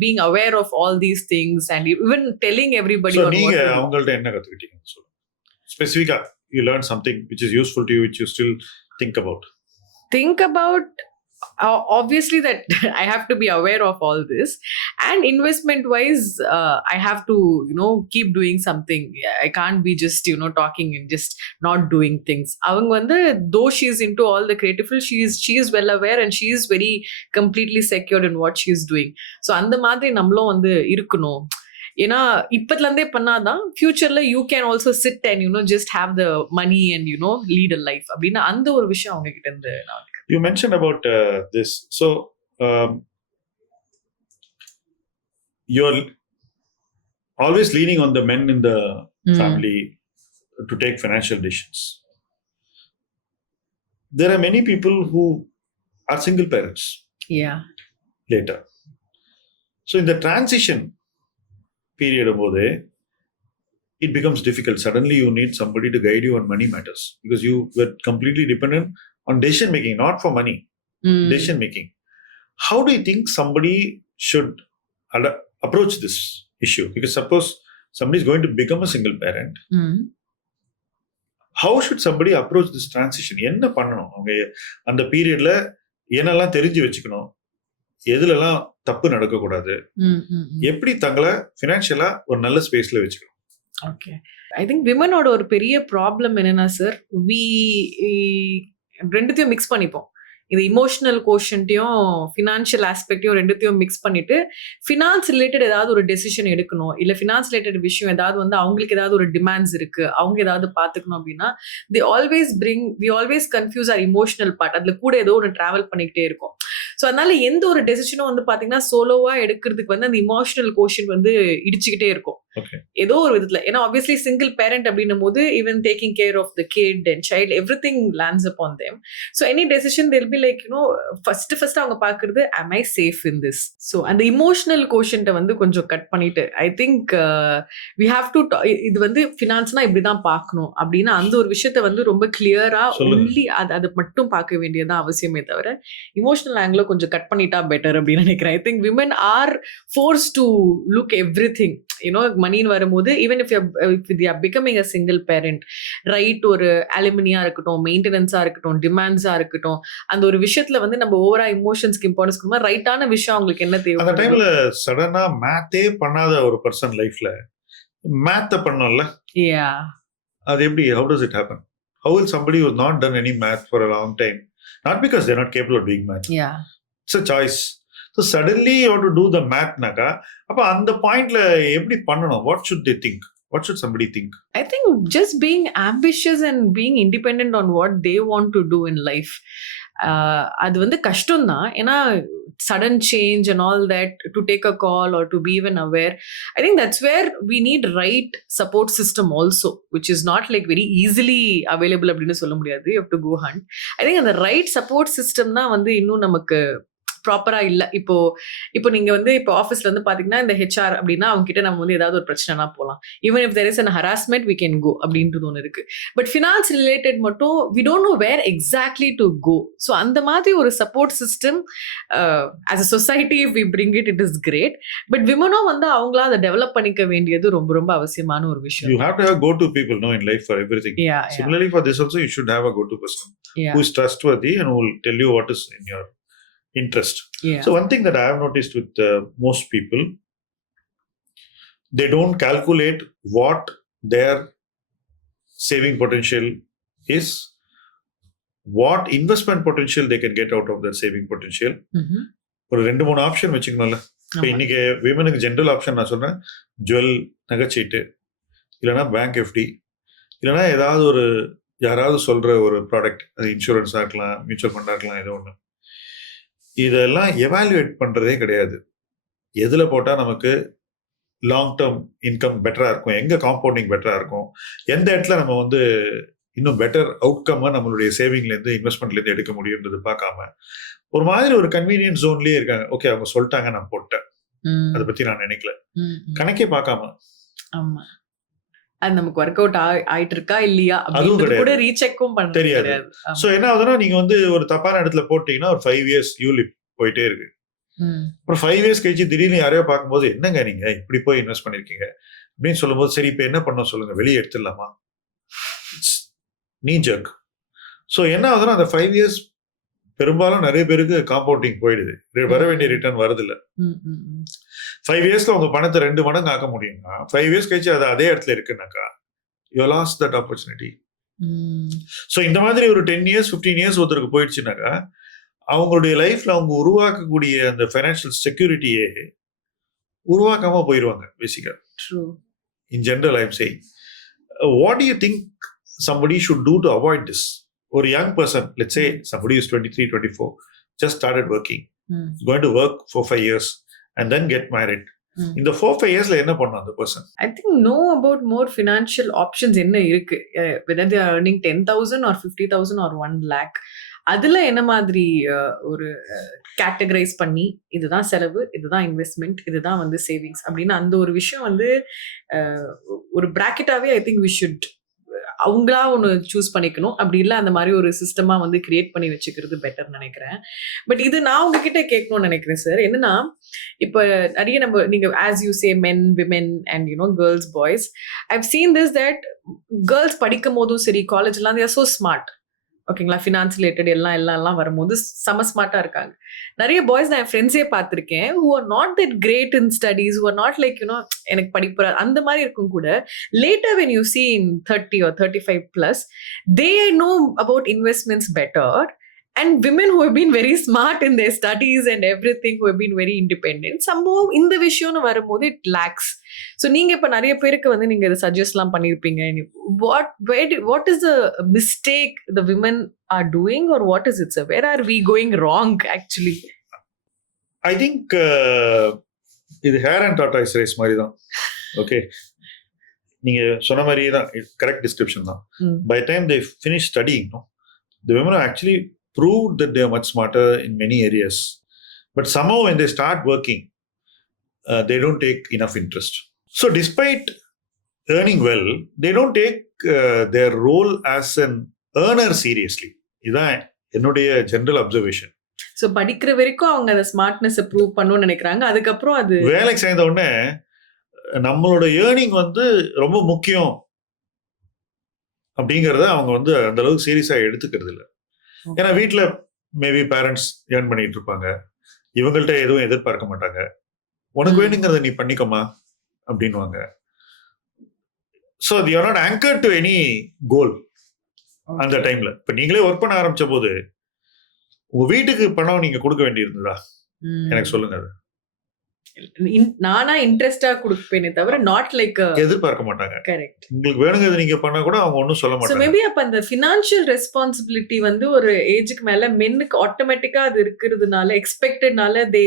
being aware of all these things and even telling everybody so on நீங்க அவங்கள்ட்ட என்ன கத்துக்கிட்டீங்க சொல்லுங்க. ஸ்பெசிஃபிக்கா you learned something which is useful to you, which you still think about obviously that I have to be aware of all this, and investment wise I have to keep doing something. I can't be just talking and just not doing things. avanga vandu though she is into all the creative field, she is well aware and she is very completely secured in what she is doing. So அந்த மாதிரி நம்மளும் வந்து இருக்கணும். ஏன்னா இப்பத்துல இருந்தே பண்ணாதான் ஃபியூச்சர்ல you can also sit and just have the money and lead a life அப்படின்னு அந்த ஒரு விஷயம் அவங்க கிட்ட இருந்து நான். You mentioned about this. So, you're always leaning on the men in the family to take financial decisions. There are many people who are single parents. Yeah. Later. So, in the transition period of the it becomes difficult. Suddenly, you need somebody to guide you on money matters because you were completely dependent on decision making, not for money. Decision making. How do you think somebody should approach this issue? Because suppose somebody is going to become a single parent, how should somebody approach this transition? என்ன பண்ணணும் அவங்க அந்த பீரியட்ல என்னெல்லாம் தெரிஞ்சு வச்சுக்கணும், எதுலெல்லாம் தப்பு நடக்கக்கூடாது, எப்படி தங்களை ஃபினான்ஷியலா ஒரு நல்ல ஸ்பேஸ்ல வச்சுக்கணும்? ஓகே, ஐ திங்க் விமனோட ஒரு பெரிய ப்ராப்ளம் என்னன்னா சார், ரெண்டுத்தையும் மிக்ஸ் பண்ணிப்போம். இந்த இமோஷனல் கோஷன்ட்டையும் ஃபினான்ஷியல் ஆஸ்பெக்டையும் ரெண்டுத்தையும் மிக்ஸ் பண்ணிட்டு ஃபினான்ஸ் ரிலேட்டட் ஏதாவது ஒரு டெசிஷன் எடுக்கணும், இல்லை ஃபினான்ஸ் ரிலேட்டட் விஷயம் ஏதாவது வந்து அவங்களுக்கு ஏதாவது ஒரு டிமாண்ட்ஸ் இருக்கு, அவங்க ஏதாவது பார்த்துக்கணும் அப்படின்னா we always confuse or emotional part. அதில் கூட ஏதோ ஒன்று ட்ராவல் பண்ணிக்கிட்டே இருக்கும். ஸோ அதனால எந்த ஒரு டெசிஷனும் வந்து பார்த்தீங்கன்னா சோலோவா எடுக்கிறதுக்கு வந்து அந்த இமோஷனல் கோஷன் வந்து இடிச்சுக்கிட்டே இருக்கும் ஏதோ ஒரு விதத்துல. ஏன்னா ஆப்வியஸ்லி சிங்கிள் பேரண்ட் அப்படின்னும் போது even taking care of the kid and child everything lands upon them. So any decision they'll be like first அவங்க பார்க்கறது am I safe in this. So அந்த இமோஷனல் கோஷன்ட்டை வந்து கொஞ்சம் கட் பண்ணிட்டு I think we have to இது வந்து ஃபினான்ஸ்னா இப்படிதான் பார்க்கணும் அப்படின்னு அந்த ஒரு விஷயத்த வந்து ரொம்ப கிளியரா ஒன்லி அது மட்டும் பார்க்க வேண்டியதான் அவசியமே தவிர இமோஷனல் ஆங்கிள் கொஞ்சம் கட் பண்ணிட்டா பெட்டர் அப்படின்னு நினைக்கிறேன். I think women R force to look everything மணின்னு வரும்போது even if you are becoming a single parent, right, ஒரு அலுமினியா இருக்கட்டும், மெயின்டெனன்ஸா இருக்கட்டும், டிமாண்ட்ஸா இருக்கட்டும், அந்த ஒரு விஷயத்துல வந்து நம்ம ஓவரா இமோஷன்ஸ்க்கு இம்பார்ட்டன்ஸ் கொடுக்கும். ரைட்டான விஷயம் அவங்களுக்கு என்ன தேவை. அந்த டைம்ல சடனா மேத்தே பண்ணாத ஒரு பர்சன் லைஃப்ல மேத்த பண்ணல, அது எப்படி, how does it happen? How will somebody who has not done any math for a long time, not because they're not capable of doing math, it's a choice. So suddenly you have to do the math naka, அப்ப அந்த பாயிண்ட்ல எப்படி பண்ணணும்? What should they think? What should somebody think? I think just being ambitious and being independent on what they want to do in life. அது வந்து கஷ்டம் தான். ஏன்னா sudden change and all that, to take a call or to be even aware, I think that's where we need right support system also, which is not like very easily available அப்படின்னு சொல்ல முடியாது. You have to go hunt. I think அந்த right support system தான் வந்து இன்னும் நமக்கு ப்ராப்பரா இல்ல. இப்போ நீங்க வந்து இப்போ ஆஃபீஸ்ல வந்து பாத்தீங்கன்னா இந்த ஹெச்ஆர் அப்படின்னா அவங்க கிட்ட நம்ம வந்து ஏதாவது ஒரு பிரச்சனைனா போகலாம். Even if there is an harassment we can go அப்படின்றது ஒன்று இருக்கு. பட் ஃபினான்ஸ் ரிலேட்டட் மட்டும் we don't know where exactly to go. So அந்த மாதிரி ஒரு support system as a society if we bring it is great. But விமனும் வந்து அவங்களா அதை டெவலப் பண்ணிக்க வேண்டியது ரொம்ப ரொம்ப அவசியமான ஒரு விஷயம். You have to have go-to people in life for everything. Similarly for this also you should have a go-to person who is trustworthy and who will tell you what is in your interest. So one thing that I have noticed with most people, they don't calculate what their saving potential is, what investment potential they can get out of their saving potential. ஒரு 2-3 option வச்சுக்கணும்ல. இப்போ இன்னைக்கு விமனுக்கு general option நான் சொல்றேன், jewel, நகைச்சீட்டு, இல்லைன்னா bank FD, இல்லைன்னா ஏதாவது ஒரு யாராவது சொல்ற ஒரு ப்ராடக்ட், அது இன்சூரன்ஸாக இருக்கலாம், மியூச்சுவல் ஃபண்டாக இருக்கலாம், ஏதோ ஒன்று. இதெல்லாம் எவாலுவேட் பண்ணுறதே கிடையாது. எதில் போட்டால் நமக்கு லாங் டேர்ம் இன்கம் பெட்டராக இருக்கும், எங்கே காம்பவுண்டிங் பெட்டராக இருக்கும், எந்த இடத்துல நம்ம வந்து இன்னும் பெட்டர் அவுட்கம்மை நம்மளுடைய சேவிங்லேருந்து இன்வெஸ்ட்மெண்ட்லேருந்து எடுக்க முடியுன்றது பார்க்காம ஒரு மாதிரி ஒரு கன்வீனியன்ஸ் ஜோன்லேயே இருக்காங்க. ஓகே, அவங்க சொல்லிட்டாங்க, நான் போட்டேன், அதை பற்றி நான் நினைக்கல, கணக்கே பார்க்காம. ஆமாம், அது நமக்கு ஒர்க் அவுட் ஆயிட்டு இருக்கா இல்லையா அப்படின்னு கூட ரீசெக்கும் பண்ண தெரியாது. சோ என்ன ஆகுதுன்னா, நீங்க வந்து ஒரு தப்பான இடத்துல போட்டீங்கன்னா ஒரு 5 years யூலிப் போயிட்டே இருக்கு. அப்புறம் 5 years கழிச்சு திடீர்னு யாரையோ பார்க்கும்போது, என்னங்க நீங்க இப்படி போய் இன்வெஸ்ட் பண்ணிருக்கீங்க அப்படின்னு சொல்லும் போது, சரி இப்ப என்ன பண்ண சொல்லுங்க, வெளியே எடுத்துடலாமா, நீ ஜக். ஸோ என்ன ஆகுதுன்னா, அந்த 5 years பெரும்பாலும் நிறைய பேருக்கு காம்பவுண்டிங் போயிடுது, வர வேண்டிய ரிட்டர்ன் வருதில்ல. 5 yearsல உங்க பணத்தை 2 மடங்கு ஆக்க முடியும்னா 5 years கழிச்சு அது அதே இடத்துல இருக்குனாக்கா you lost that opportunity. So இந்த மாதிரி ஒரு 10 years 15 years ஒருத்தருக்கு போயிடுச்சுனாக்கா அவங்களுடைய லைஃப்ல அவங்க உருவாக்கக்கூடிய அந்த ஃபைனான்சியல் செக்யூரிட்டியே உருவாக்காம போயிடுவாங்க பேசிக்கா. இன் general I am saying, what to you think somebody should do to avoid this? ஒரு young person, let's say somebody is 23, 24, just started working, is going to work for 5 years and then get married. இந்த 4-5 yearsல என்ன பண்ணும் அந்த person? I think know about more financial options என்ன இருக்கு, whether they are earning 10,000 or 50,000 or 1 lakh, அதுல என்ன மாதிரி ஒரு கேட்டகரைஸ் பண்ணி இதுதான் செலவு, இதுதான் இன்வெஸ்ட்மெண்ட், இதுதான் வந்து சேவிங்ஸ் அப்படின்னு அந்த ஒரு விஷயம் வந்து ஒரு பிராக்கெட்டாவே ஐ திங்க் வி ஷுட் அவங்களா ஒன்று சூஸ் பண்ணிக்கணும். அப்படி இல்லை அந்த மாதிரி ஒரு சிஸ்டமா வந்து கிரியேட் பண்ணி வச்சுக்கிறது பெட்டர் நினைக்கிறேன். பட் இது நான் உங்ககிட்ட கேட்கணும்னு நினைக்கிறேன் சார். என்னன்னா, இப்போ நிறைய நீங்க as you say men, women and you know girls, boys, I've seen this that girls படிக்கும் போதும் சரி, காலேஜ்லாம் தே ஆர் சோ ஸ்மார்ட். ஓகேங்களா, ஃபினான்ஸ் ரிலேட்டட் எல்லாம் வரும்போது செம ஸ்மார்ட்டா இருக்காங்க. நிறைய பாய்ஸ் நான் என் ஃப்ரெண்ட்ஸே பார்த்துருக்கேன், who are not that great in studies, who are not like எனக்கு படிப்பு அந்த மாதிரி இருக்கும் கூட, later when you see in 30 or 35 plus, they know about investments better and women who have been very smart in their studies and everything, who have been very independent, சம்பவம் இந்த விஷயம்னு வரும்போது it lacks. So நீங்க இப்ப நிறைய பேருக்கு வந்து நீங்க இதை சஜஸ்ட்லாம் பண்ணிருப்பீங்க. What is the mistake the women are doing, or what is it, sir? Where are we going wrong actually? I think இது ஹேர் அண்ட் டார்டாய்ஸ் ரேஸ் மாதிரி தான். ஓகே, நீங்க சொன்ன மாதிரியே தான், கரெக்ட் டிஸ்கிரிப்ஷன் தான். By time they finish studying, the women are actually proved that they are much smarter in many areas, but somehow when they start working they don't take enough interest. So despite earning well, they don't take their role as an earner seriously. இதான் என்னுடைய general observation. So படிக்கிற வரைக்கும் அவங்க அந்த smartness prove பண்ணணும்னு நினைக்கிறாங்க. அதுக்கப்புறம் அது வேலைக்கு சேர்ந்த உடனே நம்மளோட ஏர்னிங் வந்து ரொம்ப முக்கியம் அப்படிங்கிறத அவங்க வந்து அந்த அளவுக்கு சீரியஸா எடுத்துக்கிறது இல்லை. ஏன்னா வீட்டில் மேபி பேரண்ட்ஸ் ஏர்ன் பண்ணிட்டு இருப்பாங்க, இவங்கள்ட்ட எதுவும் எதிர்பார்க்க மாட்டாங்க. உனக்கு வேணுங்கிறத நீ பண்ணிக்கோமா அப்படின்வாங்க. So you are not anchored to any goal அந்த டைம்ல. இப்போ நீங்களே ஒர்க் பண்ண ஆரம்பிச்ச போது உங்க வீட்டுக்கு பணம் நீங்க கொடுக்க வேண்டியிருந்ததா? எனக்கு சொல்லுங்க. அது நானா இன்ட்ரெஸ்டா கொடுப்பேனே தவிர நாட் லைக் எதிர்பார்க்க மாட்டாங்க. கரெக்ட். உங்களுக்கு வேணுங்கிறது நீங்க பண்ணா கூட அவங்க ஒன்றும் சொல்ல சோ மாட்டாங்க. மேபி அப்ப அந்த ஃபினான்ஷியல் ரெஸ்பான்சிபிலிட்டி வந்து ஒரு ஏஜுக்கு மேல மென்னுக்கு ஆட்டோமேட்டிக்கா அது இருக்கிறதுனால, எக்ஸ்பெக்டட்னால தே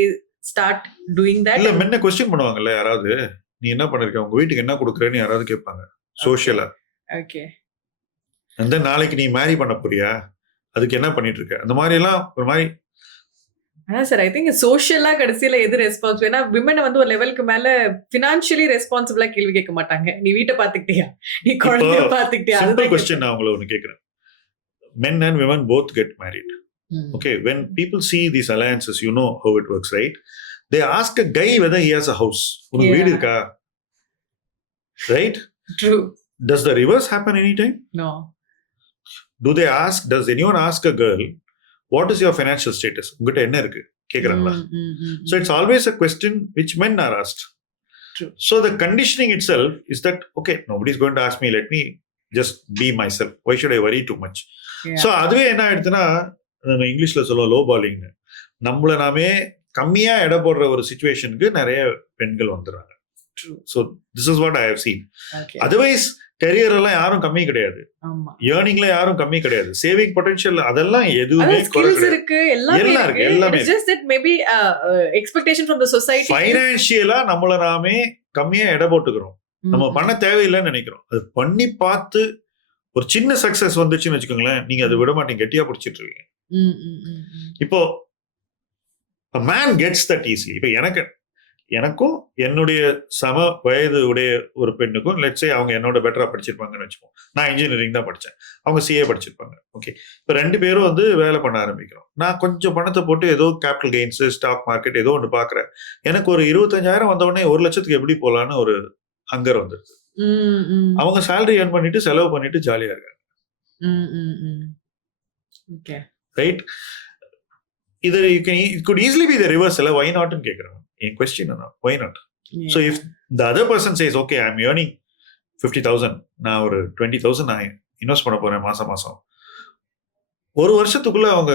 ஸ்டார்ட் டூயிங் தட். இல்ல மென்ன கொஸ்டின் பண்ணுவாங்கல்ல யாராவது, நீ என்ன பண்ணிருக்க, உங்க வீட்டுக்கு என்ன கொடுக்குறேன்னு யாராவது கேட்பாங்க சோஷியலா. ஓகே. அந்த நாளைக்கு நீ மேரி பண்ண போறியா, அதுக்கு என்ன பண்ணிட்டு இருக்க, அந்த மாதிரி எல்லாம் ஒரு மாதிரி. அதான் சார், ஐ திங்க் சோஷியலா கடைசியில எது ரெஸ்பான்சிபிள். ஏன்னா விமனை வந்து ஒரு லெவலுக்கு மேல ஃபினான்ஷியலி ரெஸ்பான்சிபிளா கேள்வி கேட்க மாட்டாங்க. நீ வீட்டை பாத்துக்கிட்டியா, நீ குழந்தைய பாத்துக்கிட்டியா. சிம்பிள் கொஸ்டின் நான் உங்களை ஒன்று கேட்கிறேன். Men and women both get married. Okay, when people see these alliances, you know how it works, right? They ask a guy whether he has a house. உனக்கு வீடு இருக்கா, right? True. Does the reverse happen anytime? No. Does anyone ask a girl, what is your financial status? உங்ககிட்ட என்ன இருக்கு கேக்குறாங்களா? So it's always a question which men are asked. True. So the conditioning itself is that, okay, nobody's going to ask me, let me just be myself. Why should I worry too much? Yeah. So அதுவே என்ன ஆயிடுச்சுன்னா, நம்ம இங்கிலீஷ்ல சொல்லுவோம் low பாலிங். நம்மள நாமே கம்மியா எடை போடுற ஒரு சிச்சுவேஷனுக்கு நிறைய பெண்கள் வந்துடுறாங்க. So this is what I have seen. Okay. Otherwise career எல்லாம் யாரும் கம்மி கிடையாது, ஏர்னிங்ல யாரும் கம்மி கிடையாது, சேவிங் பொட்டன்ஷியல் அதெல்லாம் எதுவுமே இருக்கு, எல்லாமே இருக்கு. Just that maybe expectation from the society. ஃபைனான்சியலா நம்மள நாமே கம்மியா எடை போட்டுக்கிறோம், நம்ம பண்ண தேவையில்லைன்னு நினைக்கிறோம். அது பண்ணி பார்த்து ஒரு சின்ன சக்சஸ் வந்துச்சுன்னு வச்சுக்கோங்களேன், நீங்க அதை விட மாட்டீங்க, கெட்டியா பிடிச்சிட்டு இருக்கீங்க. இப்போ மேன் கெட்ஸ் தட் ஈஸி. இப்போ எனக்கும் என்னுடைய சம வயது உடைய ஒரு பெண்ணுக்கும், லெட்ஸ் சே அவங்க என்னோட பெட்டரா படிச்சிருப்பாங்கன்னு வச்சுப்போம். நான் இன்ஜினியரிங் தான் படித்தேன், அவங்க சிஏ படிச்சிருப்பாங்க. ஓகே, இப்போ 2 பேரும் வந்து வேலை பண்ண ஆரம்பிக்கிறோம். நான் கொஞ்சம் பணத்தை போட்டு ஏதோ கேபிட்டல் கெயின்ஸ், ஸ்டாக் மார்க்கெட் ஏதோ ஒன்று பார்க்குறேன். எனக்கு ஒரு 25,000 வந்தவுடனே 1 லட்சத்துக்கு எப்படி போகலான்னு ஒரு ஹங்கர் வந்துடுது. அவங்க சேலரி ஏர்ன் பண்ணிட்டு செலவு பண்ணிட்டு ஜாலியா இருக்காங்க. ரைட்? இது it could easily be the reverse. Why not ன்னு கேட்குறேன். என் கொஸ்டின் என்ன, why not? So if the other person says, okay, I'm earning 50,000, நான் ஒரு 20,000 நான் இன்வெஸ்ட் பண்ண போறேன் மாசம் மாசம், ஒரு வருஷத்துக்குள்ள அவங்க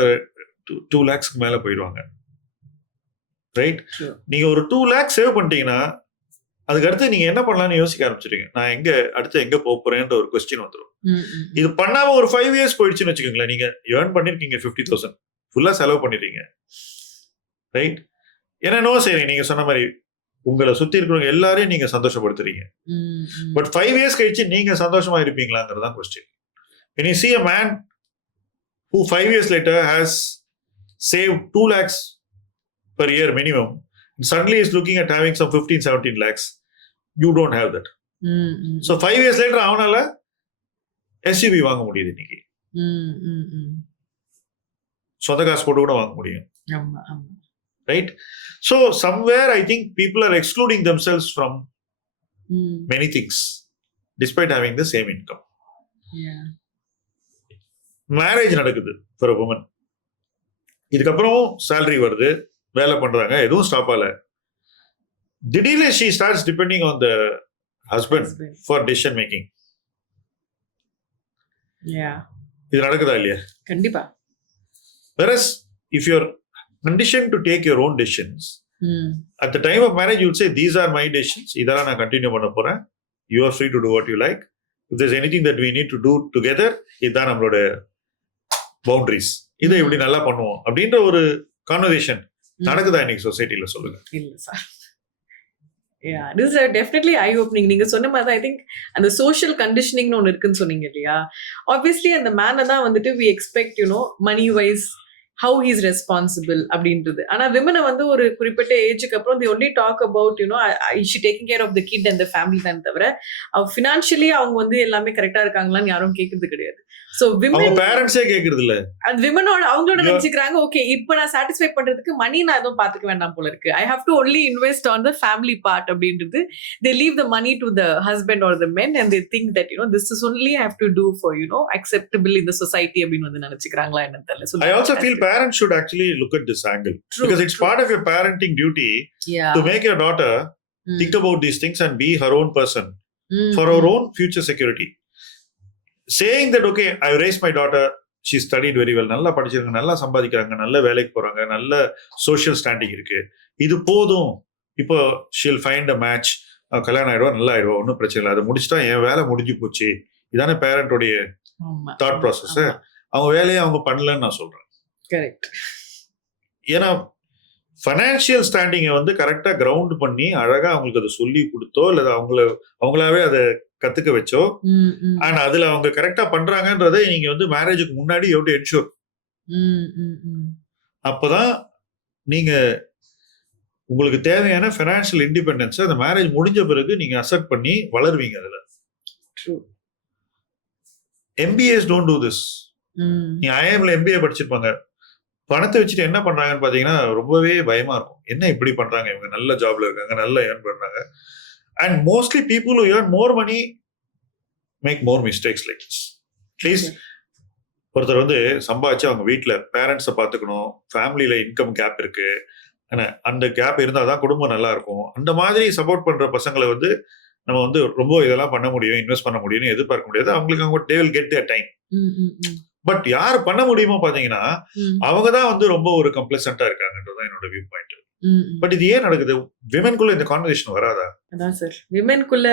2 lakhs மேல போயிடுவாங்க. ரைட்? நீங்க ஒரு 2 lakhs சேவ் பண்ணிட்டீங்கன்னா அதுக்கு அடுத்து நீங்க என்ன பண்ணலாம்னு யோசிக்க ஆரம்பிச்சிருக்கீங்க. நான் அடுத்து எங்க போறேன்ற ஒரு கொஸ்டின் வந்துடும். இது பண்ணாம ஒரு 5 years போயிடுச்சுன்னு வச்சுக்கோங்களேன், நீங்க ஏர்ன் பண்ணிருக்கீங்க 50,000, ஃபுல்லா செலவு பண்ணிடுறீங்க. ரைட்? என்னென்னோ சரி, நீங்க சொன்ன மாதிரி உங்களை சுத்தி இருக்கிறவங்க எல்லாரையும் நீங்க சந்தோஷப்படுத்துறீங்க. பட் 5 years கழிச்சு நீங்க சந்தோஷமா இருப்பீங்களாங்கிறது தான் question. When you see a man who 5 years later has saved 2 lakhs per year minimum, and suddenly is looking at having some 15-17 lakhs, you don't have that. So 5 years later அவனால SUV வாங்க முடியுது. இன்னைக்கு சொந்த காசு போட்டு கூட வாங்க முடியும். Right? So somewhere I think people are excluding themselves from many things despite having the same income. Yeah. Marriage நடக்குது for a woman. இதுக்கப்புறம் salary வருது, வேலை பண்றாங்க, எதுவும் ஸ்டாப் ஆகல. திடீர்னு she starts depending on the husband for decision making. Yeah. இது நடக்குதா இல்லையா? கண்டிப்பா. Whereas if you're conditioned to take your own decisions, at the time of marriage you would say these are my decisions, இதெல்லாம் நான் continue பண்ண போறேன், you are free to do what you like, if there's anything that we need to do together, இதுதான் நம்மளோட boundaries, இதை இப்படி நல்லா பண்ணுவோம் அப்படின்ற ஒரு கான்வர்சேஷன் நடக்குதா இன்னைக்கு சொசைட்டில? சொல்லுங்க. இல்ல sir. Yeah, this is definitely eye opening. நீங்க சொன்ன மாதிரி I think அந்த social conditioning ஒன்னு இருக்குன்னு சொன்னீங்க இல்லையா? Obviously அந்த மேனை தான் வந்துட்டு we expect, you know, money wise how he's responsible அப்படின்றது. ஆனா விமனை வந்து ஒரு குறிப்பிட்ட ஏஜுக்கு அப்புறம் they only talk about, you know, is she taking care of the kid and the family தான் தவிர ஃபினான்ஷியலி அவங்க வந்து எல்லாமே கரெக்டா இருக்காங்களான்னு யாரும் கேட்கறது கிடையாது. So women பேரண்ட்ஸே கேக்குறது இல்ல. அந்த விமனோட அவங்களோட நினைச்சுக்கிறாங்க, ஓகே இப்போ நான் சாட்டிஸ்ஃபை பண்றதுக்கு மணி நான் எதுவும் பாத்துக்க வேண்டாம் போல இருக்கு, I have to only invest on the family part அப்படின்றது. They leave the money to the husband or the men and they think that, you know, this is only I have to do for, you know, acceptable in the society அப்படின்னு வந்து நினைச்சுக்கிறாங்களா என்ன தெரியல. So I also feel parents should actually look at this angle. True, because it's part of your parenting duty to make your daughter think about these things and be her own person for her own future security. Saying that, okay, I raised my daughter, she studied very well, நல்லா படிச்சிருக்காங்க, நல்லா சம்பாதிக்கிறாங்க, நல்ல வேலைக்கு போறாங்க, நல்ல social standing இருக்கு, இது போதும், இப்போ she'll find a match, கல்யாணம் ஆயிடுவா, நல்லா ஆயிடுவா, ஒன்றும் பிரச்சனை இல்லை, அதை முடிச்சுட்டா என் வேலை முடிஞ்சு போச்சு, இதானே பேரண்டோடைய தாட் ப்ராசஸ். அவங்க வேலையை அவங்க பண்ணலன்னு நான் சொல்றேன். கரெக்ட். ஏன்னா ஃபைனான்சியல் ஸ்டாண்டிங்கை வந்து கரெக்டா கிரவுண்ட் பண்ணி அழகா அவங்களுக்கு அதை சொல்லி கொடுத்தோ இல்ல அவங்களாவே அதை கத்துக்க வச்சோ, அண்ட் அதுல அவங்க கரெக்டா பண்றாங்கன்றதை நீங்க வந்து மேரேஜுக்கு முன்னாடி எவ்வளவு என்ஷூர், அப்பதான் நீங்க உங்களுக்கு தேவையான ஃபைனான்சியல் இண்டிபெண்டன்ஸ் அந்த மேரேஜ் முடிஞ்ச பிறகு நீங்க அக்செப்ட் பண்ணி வளருவீங்க. அதுல MBAs don't do this. நீங்க IIMல MBA படிச்சிருப்பாங்க, பணத்தை வச்சுட்டு என்ன பண்றாங்கன்னு பாத்தீங்கன்னா ரொம்பவே பயமா இருக்கும். என்ன இப்படி பண்றாங்க இவங்க, நல்ல ஜாப்ல இருக்காங்க, நல்லா ஏர்ன் பண்றாங்க. And mostly people who earn more money make more mistakes like this. Please, ஒருத்தர் வந்து சம்பாதிச்சு அவங்க வீட்டுல பேரண்ட்ஸை பாத்துக்கணும், ஃபேமிலியில இன்கம் கேப் இருக்கு, அந்த கேப் இருந்தாதான் குடும்பம் நல்லா இருக்கும், அந்த மாதிரி சப்போர்ட் பண்ற பசங்களை வந்து நம்ம வந்து ரொம்ப இதெல்லாம் பண்ண முடியும், இன்வெஸ்ட் பண்ண முடியும்னு எதிர்பார்க்க முடியாது. அவங்களுக்கு அவங்க they will get their time. But யார் பண்ண முடியுமோ பாத்தீங்கன்னா அவங்கதான் வந்து ரொம்ப ஒரு கம்ப்ளசண்டா இருக்காங்கன்றதான் என்னோட வியூ பாயிண்ட். பட் இது ஏன் நடக்குது? விமென்குள்ள இந்த கான்வர்சேஷன் வராதா? அதான் சார், விமென்குள்ள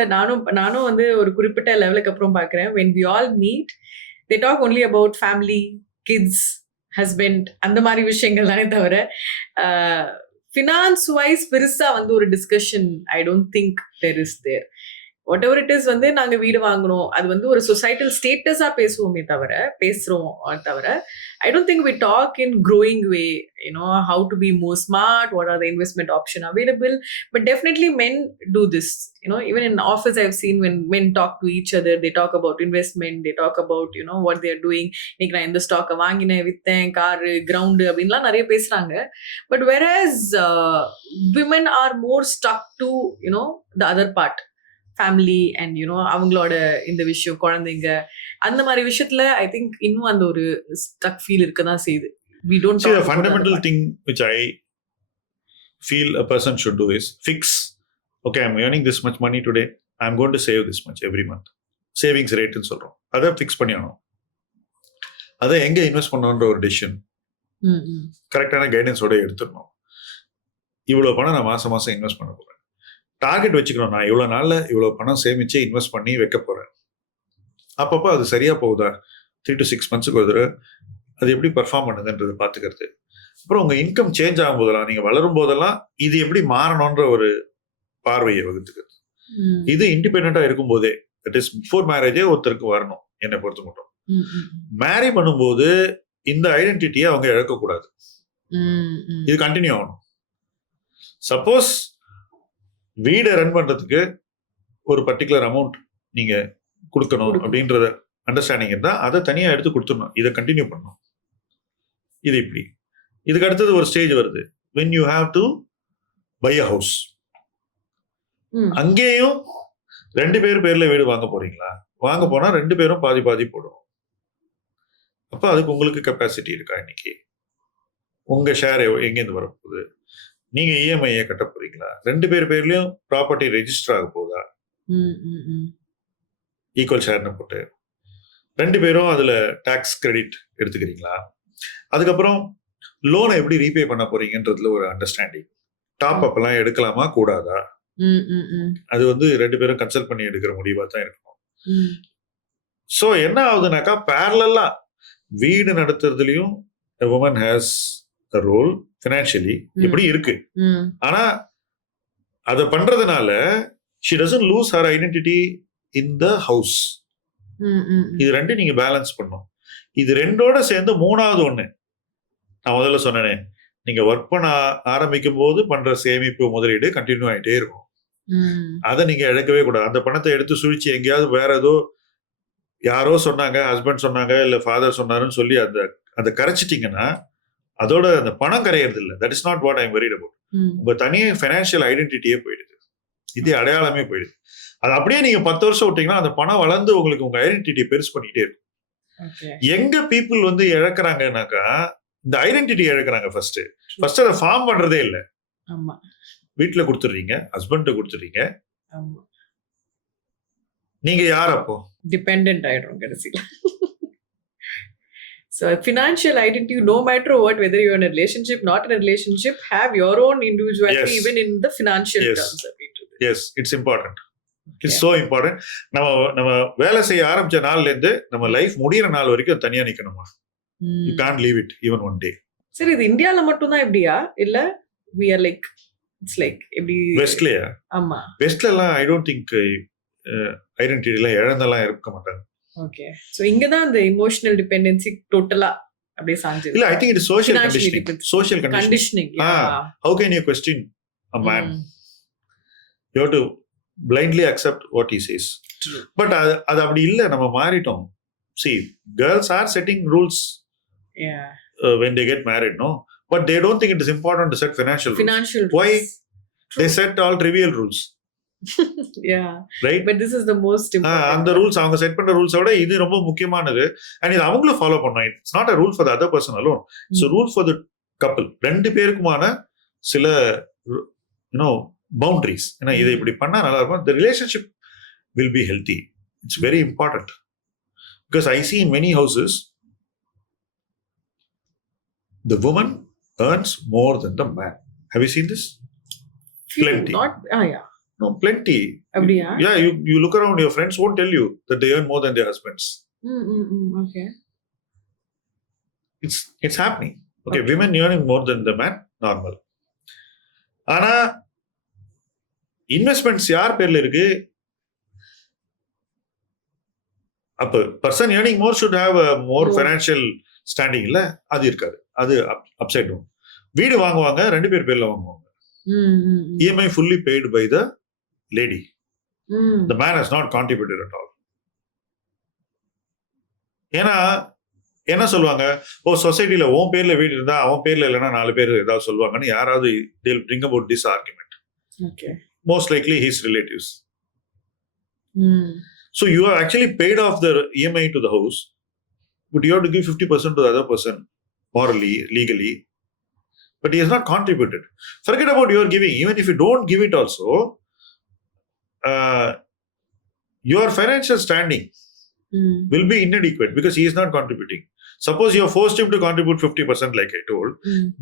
நானும் வந்து ஒரு குறிப்பிட்ட லெவலுக்கு அப்புறம் பாக்குறேன், when we all meet they talk only about family, kids, husband, அந்த மாதிரி விஷயங்கள் தானே தவிர ஃபினான்ஸ் வைஸ் பெருசா வந்து ஒரு discussion I don't think there is there. whatever it is வந்து நாங்க வீடு வாங்கணும், அது வந்து ஒரு சொசைட்டல் ஸ்டேட்டஸா பேசுறோம் தவிர I don't think we talk in growing way, you know, how to be more smart, what are the investment option available. But definitely men do this, you know, even in office I've seen when men talk to each other, they talk about investment, they talk about, you know, what they are doing. இன்னைக்கு நான் இந்த stock வாங்கினேன், வித்தேன், car, ground அப்படின்லாம் நிறைய பேசுறாங்க. But whereas women are more stuck to, you know, the other part, family and you know அவங்களோட இந்த விஷயம், குழந்தைங்க, அந்த மாதிரி விஷயத்துல ஐ திங்க் இன்னும் அந்த ஒரு ஸ்டக் ஃபீல் இருக்கதான் செய்யுது. We don't see the fundamental thing which I feel a person should do is fix, okay, I'm earning this much money today, I'm going to save this much every month. Savings ரேட்னு சொல்றோம், அதை fix பண்ணிடணும். அதை எங்க invest பண்ணணுன்ற ஒரு decision கரெக்டான கைடன்ஸோட எடுத்துடணும். இவ்வளவு பணம் நான் மாசம் மாசம் இன்வெஸ்ட் பண்ண போறேன், டார்கெட் வச்சுக்கணும், நான் இவ்வளவு நாள்ல இவ்வளவு பணம் சேமிச்சு இன்வெஸ்ட் பண்ணி வைக்க போறேன். அப்பப்போ அது சரியா போகுதா, 3 to 6 months ஒரு தடவை அது எப்படி பெர்ஃபார்ம் பண்ணுதுன்றது பாத்துக்கிறது. அப்புறம் உங்க இன்கம் சேஞ்ச் ஆகும் போதெல்லாம், நீங்க வளரும் போதெல்லாம் இது எப்படி மாறணும்ன்ற ஒரு பார்வையை வகுத்துக்கிறது. இது இண்டிபெண்டா இருக்கும் போதே, தட் இஸ் பிஃபோர் மேரேஜே ஒருத்தருக்கு வரணும். என்னை பொறுத்த மட்டும் மேரி பண்ணும்போது இந்த ஐடென்டிட்டியை அவங்க இழக்கக்கூடாது, இது கண்டினியூ ஆகணும். சப்போஸ் வீடை ரன் பண்றதுக்கு ஒரு பர்டிகுலர் அமௌண்ட் நீங்க கொடுக்கணும் அப்படின்றத அண்டர்ஸ்டாண்டிங் இருந்தா அதை தனியா எடுத்து கொடுத்துடணும், இதை கண்டினியூ பண்ணணும். இது இப்படி இதுக்கு அடுத்தது ஒரு ஸ்டேஜ் வருது, when you have to buy a house. அங்கேயும் 2 பேர் பேர்ல வீடு வாங்க போறீங்களா, வாங்க போனா 2 பேரும் பாதி பாதி போடும். அப்ப அதுக்கு உங்களுக்கு கெப்பாசிட்டி இருக்கா? இன்னைக்கு உங்க ஷேர் எங்கேருந்து வரப்போகுது? நீங்க EMI கட்ட போறீங்களா? 2 பேர் பேர்லயும் ப்ராப்பர்ட்டி ரெஜிஸ்டர் ஆக போதா? ஈக்குவல் ஷேர்னு போட்டு 2 பேரும் அதுல டாக்ஸ் கிரெடிட் எடுத்துக்கிறீங்களா? அதுக்கப்புறம் லோனை எப்படி ரீபே பண்ண போறீங்கன்றதுல ஒரு அண்டர்ஸ்டாண்டிங். டாப் அப் எல்லாம் எடுக்கலாமா கூடாதா, அது வந்து 2 பேரும் கன்சல்ட் பண்ணி எடுக்கிற முடிவா தான் இருக்கணும். சோ என்ன ஆகுதுனாக்கா பேரலா வீடு நடத்துறதுலயும் a woman has a role financially இப்படி இருக்கு. ஆனா அத பண்றதுனால she doesn't lose her identity in the house. இது ரெண்டும் நீங்க பேலன்ஸ் பண்ணும். இது ரெண்டோட சேர்ந்து மூணாவது ஒண்ணு நான் முதல்ல சொன்னேனே, நீங்க ஒர்க் பண்ண ஆரம்பிக்கும் போது பண்ற சேமிப்பு முதலீடு கண்டினியூ ஆயிட்டே இருக்கும். அதை நீங்க இழக்கவே கூடாது. அந்த பணத்தை எடுத்து சுழிச்சு எங்கேயாவது வேற ஏதோ யாரோ சொன்னாங்க, ஹஸ்பண்ட் சொன்னாங்க இல்ல ஃபாதர் சொன்னாருன்னு சொல்லி அந்த கரைச்சிட்டீங்கன்னா அதோட அந்த பணம் கரையிறது இல்லை. That is not what I am worried about. உங்க தனியே ஃபைனான்சியல் ஐடென்டிட்டியே போயிடுது, இது அடையாளமே போயிடுது. அது அப்படியே நீங்க 10 வருஷம் விட்டீங்கன்னா அந்த பணம் வளர்ந்து உங்களுக்கு உங்க ஐடென்டிட்டியை பெருசு பண்ணிட்டே இருக்கும். எங்க பீப்புள் வந்து இழக்கிறாங்கன்னாக்கா இந்த ஐடென்டிட்டி இழக்கிறாங்க. ஃபர்ஸ்ட் அதை ஃபார்ம் பண்றதே இல்லை. வீட்டுல கொடுத்துடுறீங்க, ஹஸ்பண்ட் கொடுத்துடுறீங்க, நீங்க யார் அப்போ டிபெண்டன்ட் ஆயிடும் கடைசியில. So financial identity, no matter what, whether you're in a relationship, not in a relationship, have your own individuality. Yes. Even in the financial Yes. terms. Yes, it's important. It's so important. நம்ம வேலை செய்ய ஆரம்பிச்ச நாள்ல இருந்து நம்ம life முடியற நாள் வரைக்கும் தனியா நிக்கணுமா. You can't leave it even one day. சரி, இது இந்தியால மட்டும் தான் இப்படியா இல்ல we are like it's like எப்படி வெஸ்ட்லயா? ஆமா, வெஸ்ட்ல எல்லாம் I don't think ஐடென்டிட்டில இழந்தெல்லாம் இருக்க மாட்டாங்க. ஓகே. சோ இங்க தான் அந்த எமோஷனல் டிபெண்டன்சி டோட்டலா அப்படியே சாஞ்சிருது. இல்ல, I think it is social Financially conditioning. depends. Social Conditioning. How can you question a man? You have to blindly accept what he says. True. But அது அப்படி இல்ல, நம்ம மாறிட்டோம். See, girls are setting rules Yeah. when they get married, no? But they don't think it is important to set financial rules. Financial Why? rules. True. They set all trivial rules, Yeah. right? But this is the most important. அந்த rules அவங்க set பண்ற ரூல்ஸோட இது ரொம்ப முக்கியமானது. And இது அவங்களும் follow பண்ணணும். It's not a rule for the other person alone. It's a rule for the couple. ரெண்டு பேருக்குமான சில boundaries. ஏன்னா இதை இப்படி பண்ணா நல்லா இருக்கும். The relationship will be healthy. It's very important. Because I see in many houses the woman earns more than the man. Have you seen this? Plenty. Not yeah. No, plenty. அப்படியா? Yeah, you look around, your friends won't tell you that they earn more than their husbands. Okay. It's happening. Okay, women earning more than the man, normal. ஆனா investments யார் பேர்ல இருக்கு? அப்ப person earning more should have more financial standing இல்ல, அது இருக்காது. அது upside down. வீடு வாங்குவாங்க, 2 பேர் பேர்ல வாங்குவாங்க. EMI fully paid by the lady. The man has not contributed at all. ஏன்னா என்ன சொல்லுவாங்க, சொசைட்டில உன் பேர்ல வீடு இருந்தா அவன் பேர்ல இல்லைன்னா 4 பேர் ஏதாவது சொல்லுவாங்கன்னு யாராவது they'll bring about this argument. Okay. Most likely his relatives. So you have actually paid off the EMI to the house, but you have to give 50% to the other person morally, legally. But he has not contributed. Forget about your giving. Even if you don't give it also, your financial standing will be inadequate because he is not contributing. Suppose you have forced him to contribute 50% like I told.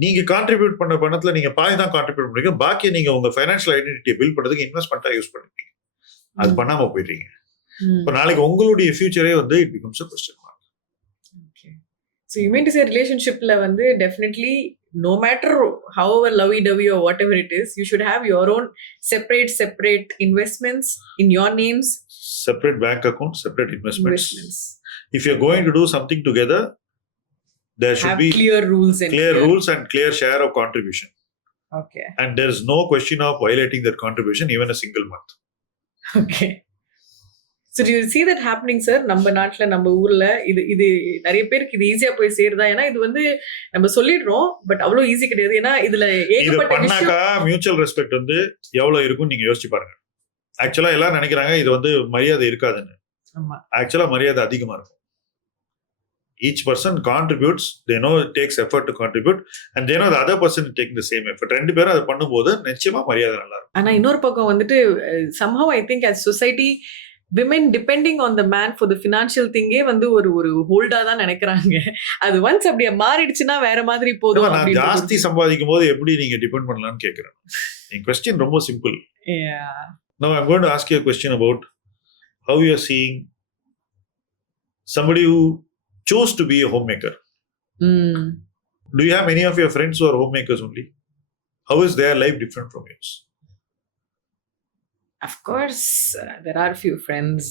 நீங்க contribute பண்ண பணத்துல நீங்க பாதி தான் contribute பண்ணீங்க, பாக்கி நீங்க உங்க financial identity build பண்றதுக்கு இன்வெஸ்ட்மெண்டா யூஸ் பண்ணுவீங்க. அது பண்ணாம போயிடுறீங்க. இப்ப நாளைக்கு உங்களுடைய ஃபியூச்சரே வந்து it becomes a question mark. Okay. So you mean to say relationshipல வந்து definitely no matter however lovey-dovey or whatever it is, you should have your own separate investments in your names. Separate bank account, separate investments. If you're going to do something together, there should have be clear rules and rules and clear share of contribution. Okay. And there is no question of violating that contribution even a single month. Okay. So do you see that happening, sir? நம்ம நாட்டுல நம்ம ஊர்ல இது நிறைய பேருக்கு இது ஈஸியா போய் சேருதா? ஏன்னா இது வந்து நம்ம சொல்லிடுறோம், பட் அவ்வளவு ஈஸி கிடையாது. ஏன்னா இதுல ஏகப்பட்ட பண்ணாக்கா மியூச்சுவல் ரெஸ்பெக்ட் வந்து எவ்வளவு இருக்கும் நீங்க யோசிச்சு பாருங்க. ஆக்சுவலா எல்லாரும் நினைக்கிறாங்க இது வந்து மரியாதை இருக்காதுன்னு. ஆக்சுவலா மரியாதை அதிகமா இருக்கும். Each person contributes, they know it takes effort to contribute, and they know the other person is taking the same effort. ரெண்டு பேரும் அதை பண்ணும்போது நிச்சயமா மரியாதை நல்லா இருக்கும். ஆனா இன்னொரு பக்கம் வந்துட்டு somehow I think as society women depending on the man for the financial திங்கே வந்து ஒரு ஒரு ஹோல்டா தான் நினைக்கிறாங்க. அது ஒன்ஸ் அப்படியே மாறிடுச்சுன்னா வேற மாதிரி போதும். நான் அப்படின்ற ஒரு- ஜாஸ்தி சம்பாதிக்கும் போது எப்படி நீங்க டிபெண்ட் பண்ணலாம்னு கேக்குறேன். என் கொஸ்டின் ரொம்ப simple. Yeah. Now I'm going to ask you a question about how you are seeing somebody who chose to be a homemaker. Mm. Do you have many of your friends who are homemakers only? How is their life different from yours? Of course, there are a few friends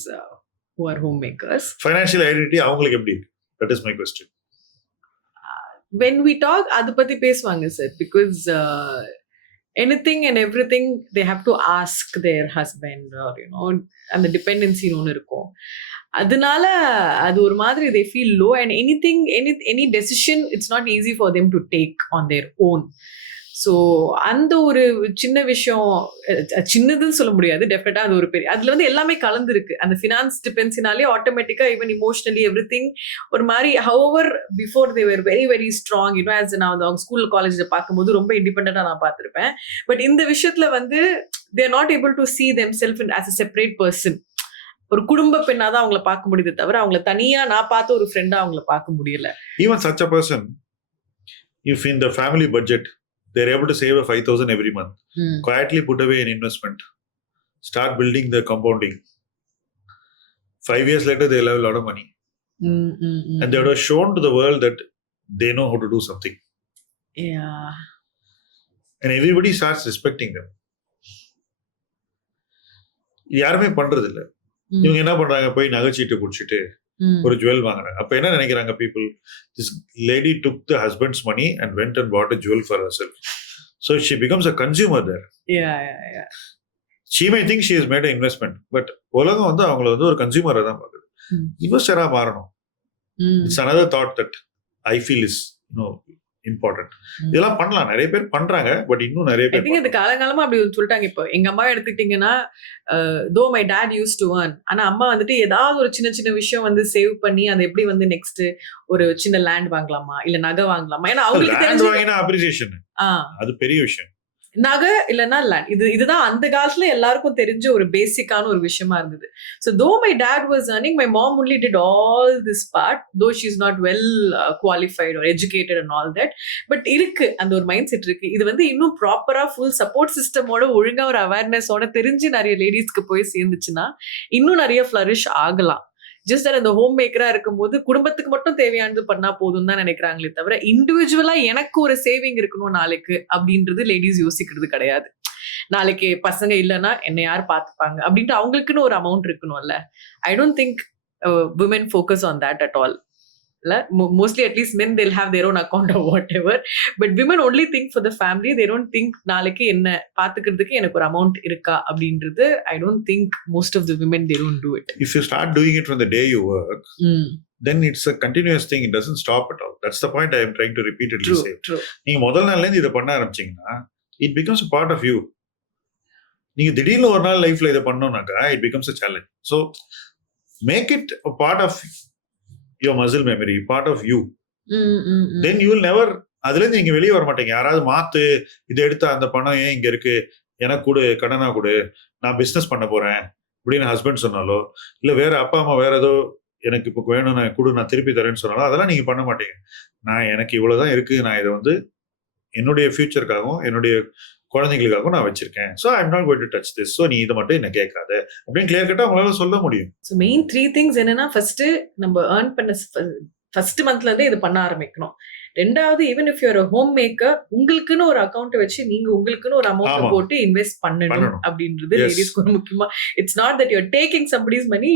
who are homemakers. Financial identity அவங்களுக்கு எப்படி இருக்கு? That is my question. When we talk, அது பத்தி பேசுவாங்க sir, because anything and everything they have to ask their husband or அந்த dependency ஒன்று இருக்கும். அதனால அது ஒரு மாதிரி they feel low and any decision it's not easy for them to take on their own. So அந்த ஒரு சின்ன விஷயம், சின்னதுன்னு சொல்ல முடியாது, டெஃபினட்டா அது ஒரு பெரிய, அதுல வந்து எல்லாமே கலந்துருக்கு. அந்த ஃபினான்ஸ் டிபென்சினாலே ஆட்டோமேட்டிக்கா ஈவன் இமோஷனலி எவ்ரி திங் ஒரு மாதிரி. However before they were very very strong, as நான் வந்து அவங்க ஸ்கூல் காலேஜில் பார்க்கும்போது ரொம்ப இண்டிபெண்டா நான் பார்த்துருப்பேன். பட் இந்த விஷயத்துல வந்து they are not able to see themselves as a separate person. ஒரு குடும்ப பெண்ணா தான் அவங்கள பார்க்க முடியுது தவிர அவங்கள தனியா நான் பார்த்த ஒரு ஃப்ரெண்டா அவங்கள பார்க்க முடியல. Even such a person, if in the family budget they're able to save a 5,000 every month, quietly put away an investment, start building the compounding. 5 years later, they'll have a lot of money. And they would have shown to the world that they know how to do something. Yeah. And everybody starts respecting them. யாருமே பண்றது இல்ல. இவங்க என்ன பண்றாங்க, போய் நகைச்சீட்டு குடிச்சிட்டு ஒரு jewel வாங்குறாங்க. அப்ப என்ன நினைக்கிறாங்க people, this lady took the husband's money and went and bought a jewel for herself, so she becomes a consumer there. Yeah. She may think she has made an investment, but உலகம் வந்து அவங்கள வந்து ஒரு கன்சியூமரா தான் பாக்குது. இன்வெஸ்டரா மாறணும். It's another thought that I feel is important. இதெல்லாம் பண்ணலாம், நிறைய பேர் பண்றாங்க, பட் இன்னும் நிறைய I think இது காலங்காலமா அப்படி சொல்லிட்டாங்க. இப்போ எங்க அம்மாவை எடுத்துக்கிட்டீங்கன்னா, though my dad used to earn, ஆனா அம்மா வந்துட்டு ஏதாவது ஒரு சின்ன சின்ன விஷயம் வந்து சேவ் பண்ணி அதை எப்படி வந்து நெக்ஸ்ட் ஒரு சின்ன லேண்ட் வாங்கலாமா இல்ல நகை வாங்கலாமா, ஏன்னா அவங்களுக்கு தெரிஞ்சு வாங்கினா அப்ரிசியேஷன் அது பெரிய விஷயம். நகை இல்லைன்னா லேண்ட், இதுதான் அந்த காலத்துல எல்லாருக்கும் தெரிஞ்ச ஒரு பேசிக்கான ஒரு விஷயமா இருந்தது. ஸோ தோ my dad was earning, my mom only did all this part, though she is not well qualified or educated and all that. But இருக்கு அந்த ஒரு மைண்ட் செட் இருக்கு. இது வந்து இன்னும் ப்ராப்பரா ஃபுல் சப்போர்ட் சிஸ்டமோட ஒழுங்கா ஒரு அவேர்னஸோட தெரிஞ்சு நிறைய லேடிஸ்க்கு போய் சேர்ந்துச்சுன்னா இன்னும் நிறைய ஃபிளரிஷ் ஆகலாம். ஜஸ்ட் அந்த ஹோம் மேக்கரா இருக்கும்போது குடும்பத்துக்கு மட்டும் தேவையானது பண்ணா போதும் தான் நினைக்கிறாங்களே தவிர இண்டிவிஜுவலா எனக்கு ஒரு சேவிங் இருக்கணும் நாளைக்கு அப்படின்றது லேடிஸ் யோசிக்கிறது கிடையாது. நாளைக்கு பசங்க இல்லைன்னா என்னை யார் பார்த்துப்பாங்க அப்படின்ட்டு அவங்களுக்குன்னு ஒரு அமௌண்ட் இருக்கணும்ல. I don't think women focus on that at all. Mostly at least men, they'll have their own account or whatever, but women only think for the family. They don't think நாளைக்கு என்ன பாத்துக்கிறதுக்கு எனக்கு ஒரு amount இருக்கா அப்படின்றது. I don't think most of the women, they don't do it. If you start doing it from the day you work, then it's a continuous thing. It doesn't stop at all. That's the point I am trying to repeatedly say. True. நீங்க முதல் நாள்ல இருந்து இதை பண்ண ஆரம்பிச்சீங்கன்னா it becomes a part of you. நீங்க திடீர்னு ஒரு நாள் லைஃப்ல இதை பண்ணோம்னாக்கா it becomes a challenge. So make it a part of your muscle memory, part of you. Then you will never, அதுல இருந்து நீங்க வெளியே வர மாட்டீங்க. யாராவது மாத்து, இதை எடுத்த அந்த பணம் ஏன் இங்க இருக்கு, எனக்கு கொடு, கடனா கொடு, நான் பிசினஸ் பண்ண போறேன் அப்படின்னு ஹஸ்பண்ட் சொன்னாலோ இல்ல வேற அப்பா அம்மா வேற ஏதோ எனக்கு இப்போ வேணும் நான் கொடு நான் திருப்பி தரேன்னு சொன்னாலும் அதெல்லாம் நீங்க பண்ண மாட்டீங்க. நான் எனக்கு இவ்வளவுதான் இருக்கு, நான் இதை வந்து என்னுடைய ஃபியூச்சருக்காகவும் என்னுடைய குழந்தைங்களுக்காகவும் நான் வச்சிருக்கேன். So I am not going to touch this. So நீ இதை மட்டும் என்ன கேட்காத அப்படின்னு கிளியர் கட்டா உங்களால சொல்ல முடியும். ஸோ மெயின் 3 things என்னன்னா, ஃபர்ஸ்ட் நம்ம ஏர்ன் பண்ண ஃபர்ஸ்ட் மந்த்ல இருந்தே இது பண்ண ஆரம்பிக்கணும். ரெண்டாவது, even if your home maker, உங்களுக்குன்னு ஒரு அக்கௌண்ட் வச்சு நீங்க உங்களுக்குன்னு ஒரு அமௌண்ட் போட்டு இன்வெஸ்ட் பண்ணணும் அப்படின்றது லேடிஸ்க்கு ஒரு முக்கியமா. It's not that your taking somebody's money,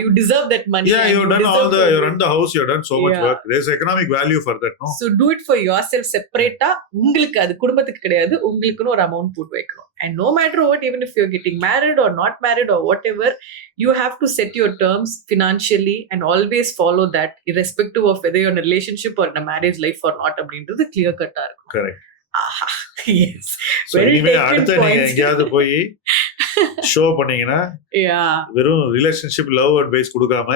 you deserve that money. Yeah, you done all the, you run the house, you done so much work. There's economic value for that, no? So do it for yourself செப்பரேட்டா. உங்களுக்கு அது குடும்பத்துக்கு கிடையாது, உங்களுக்குன்னு ஒரு amount போட்டு வைக்கணும். And no matter what, even if you're getting married or not married or whatever, you have to set your terms financially and always follow that, irrespective of whether you're in a relationship or in a marriage life or not அப்படின்றது clear கட்டா இருக்கும். Correct. Yes. So anyway, அடுத்து நீங்க எங்கயாவது போய் show பண்ணீங்கன்னா Yeah. வெறும் relationship love advice கொடுக்காம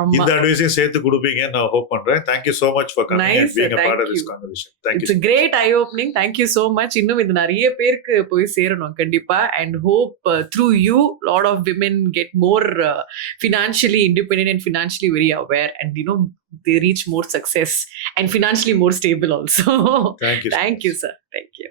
ஆமா. இந்த அட்வைஸையும் சேர்த்து கொடுப்பீங்கன்னு நான் ஹோப் பண்றேன். Thank you so much for coming Nice, and being sir. a part of Thank this you. conversation. Thank It's you. a great eye opening. Thank you so much. இன்னும் இது நிறைய பேருக்கு போய் சேரணும் கண்டிப்பா. And hope through you lot of women get more financially independent and financially very aware, and they reach more success and financially more stable also. Thank you. Thank you, sir. Thank you.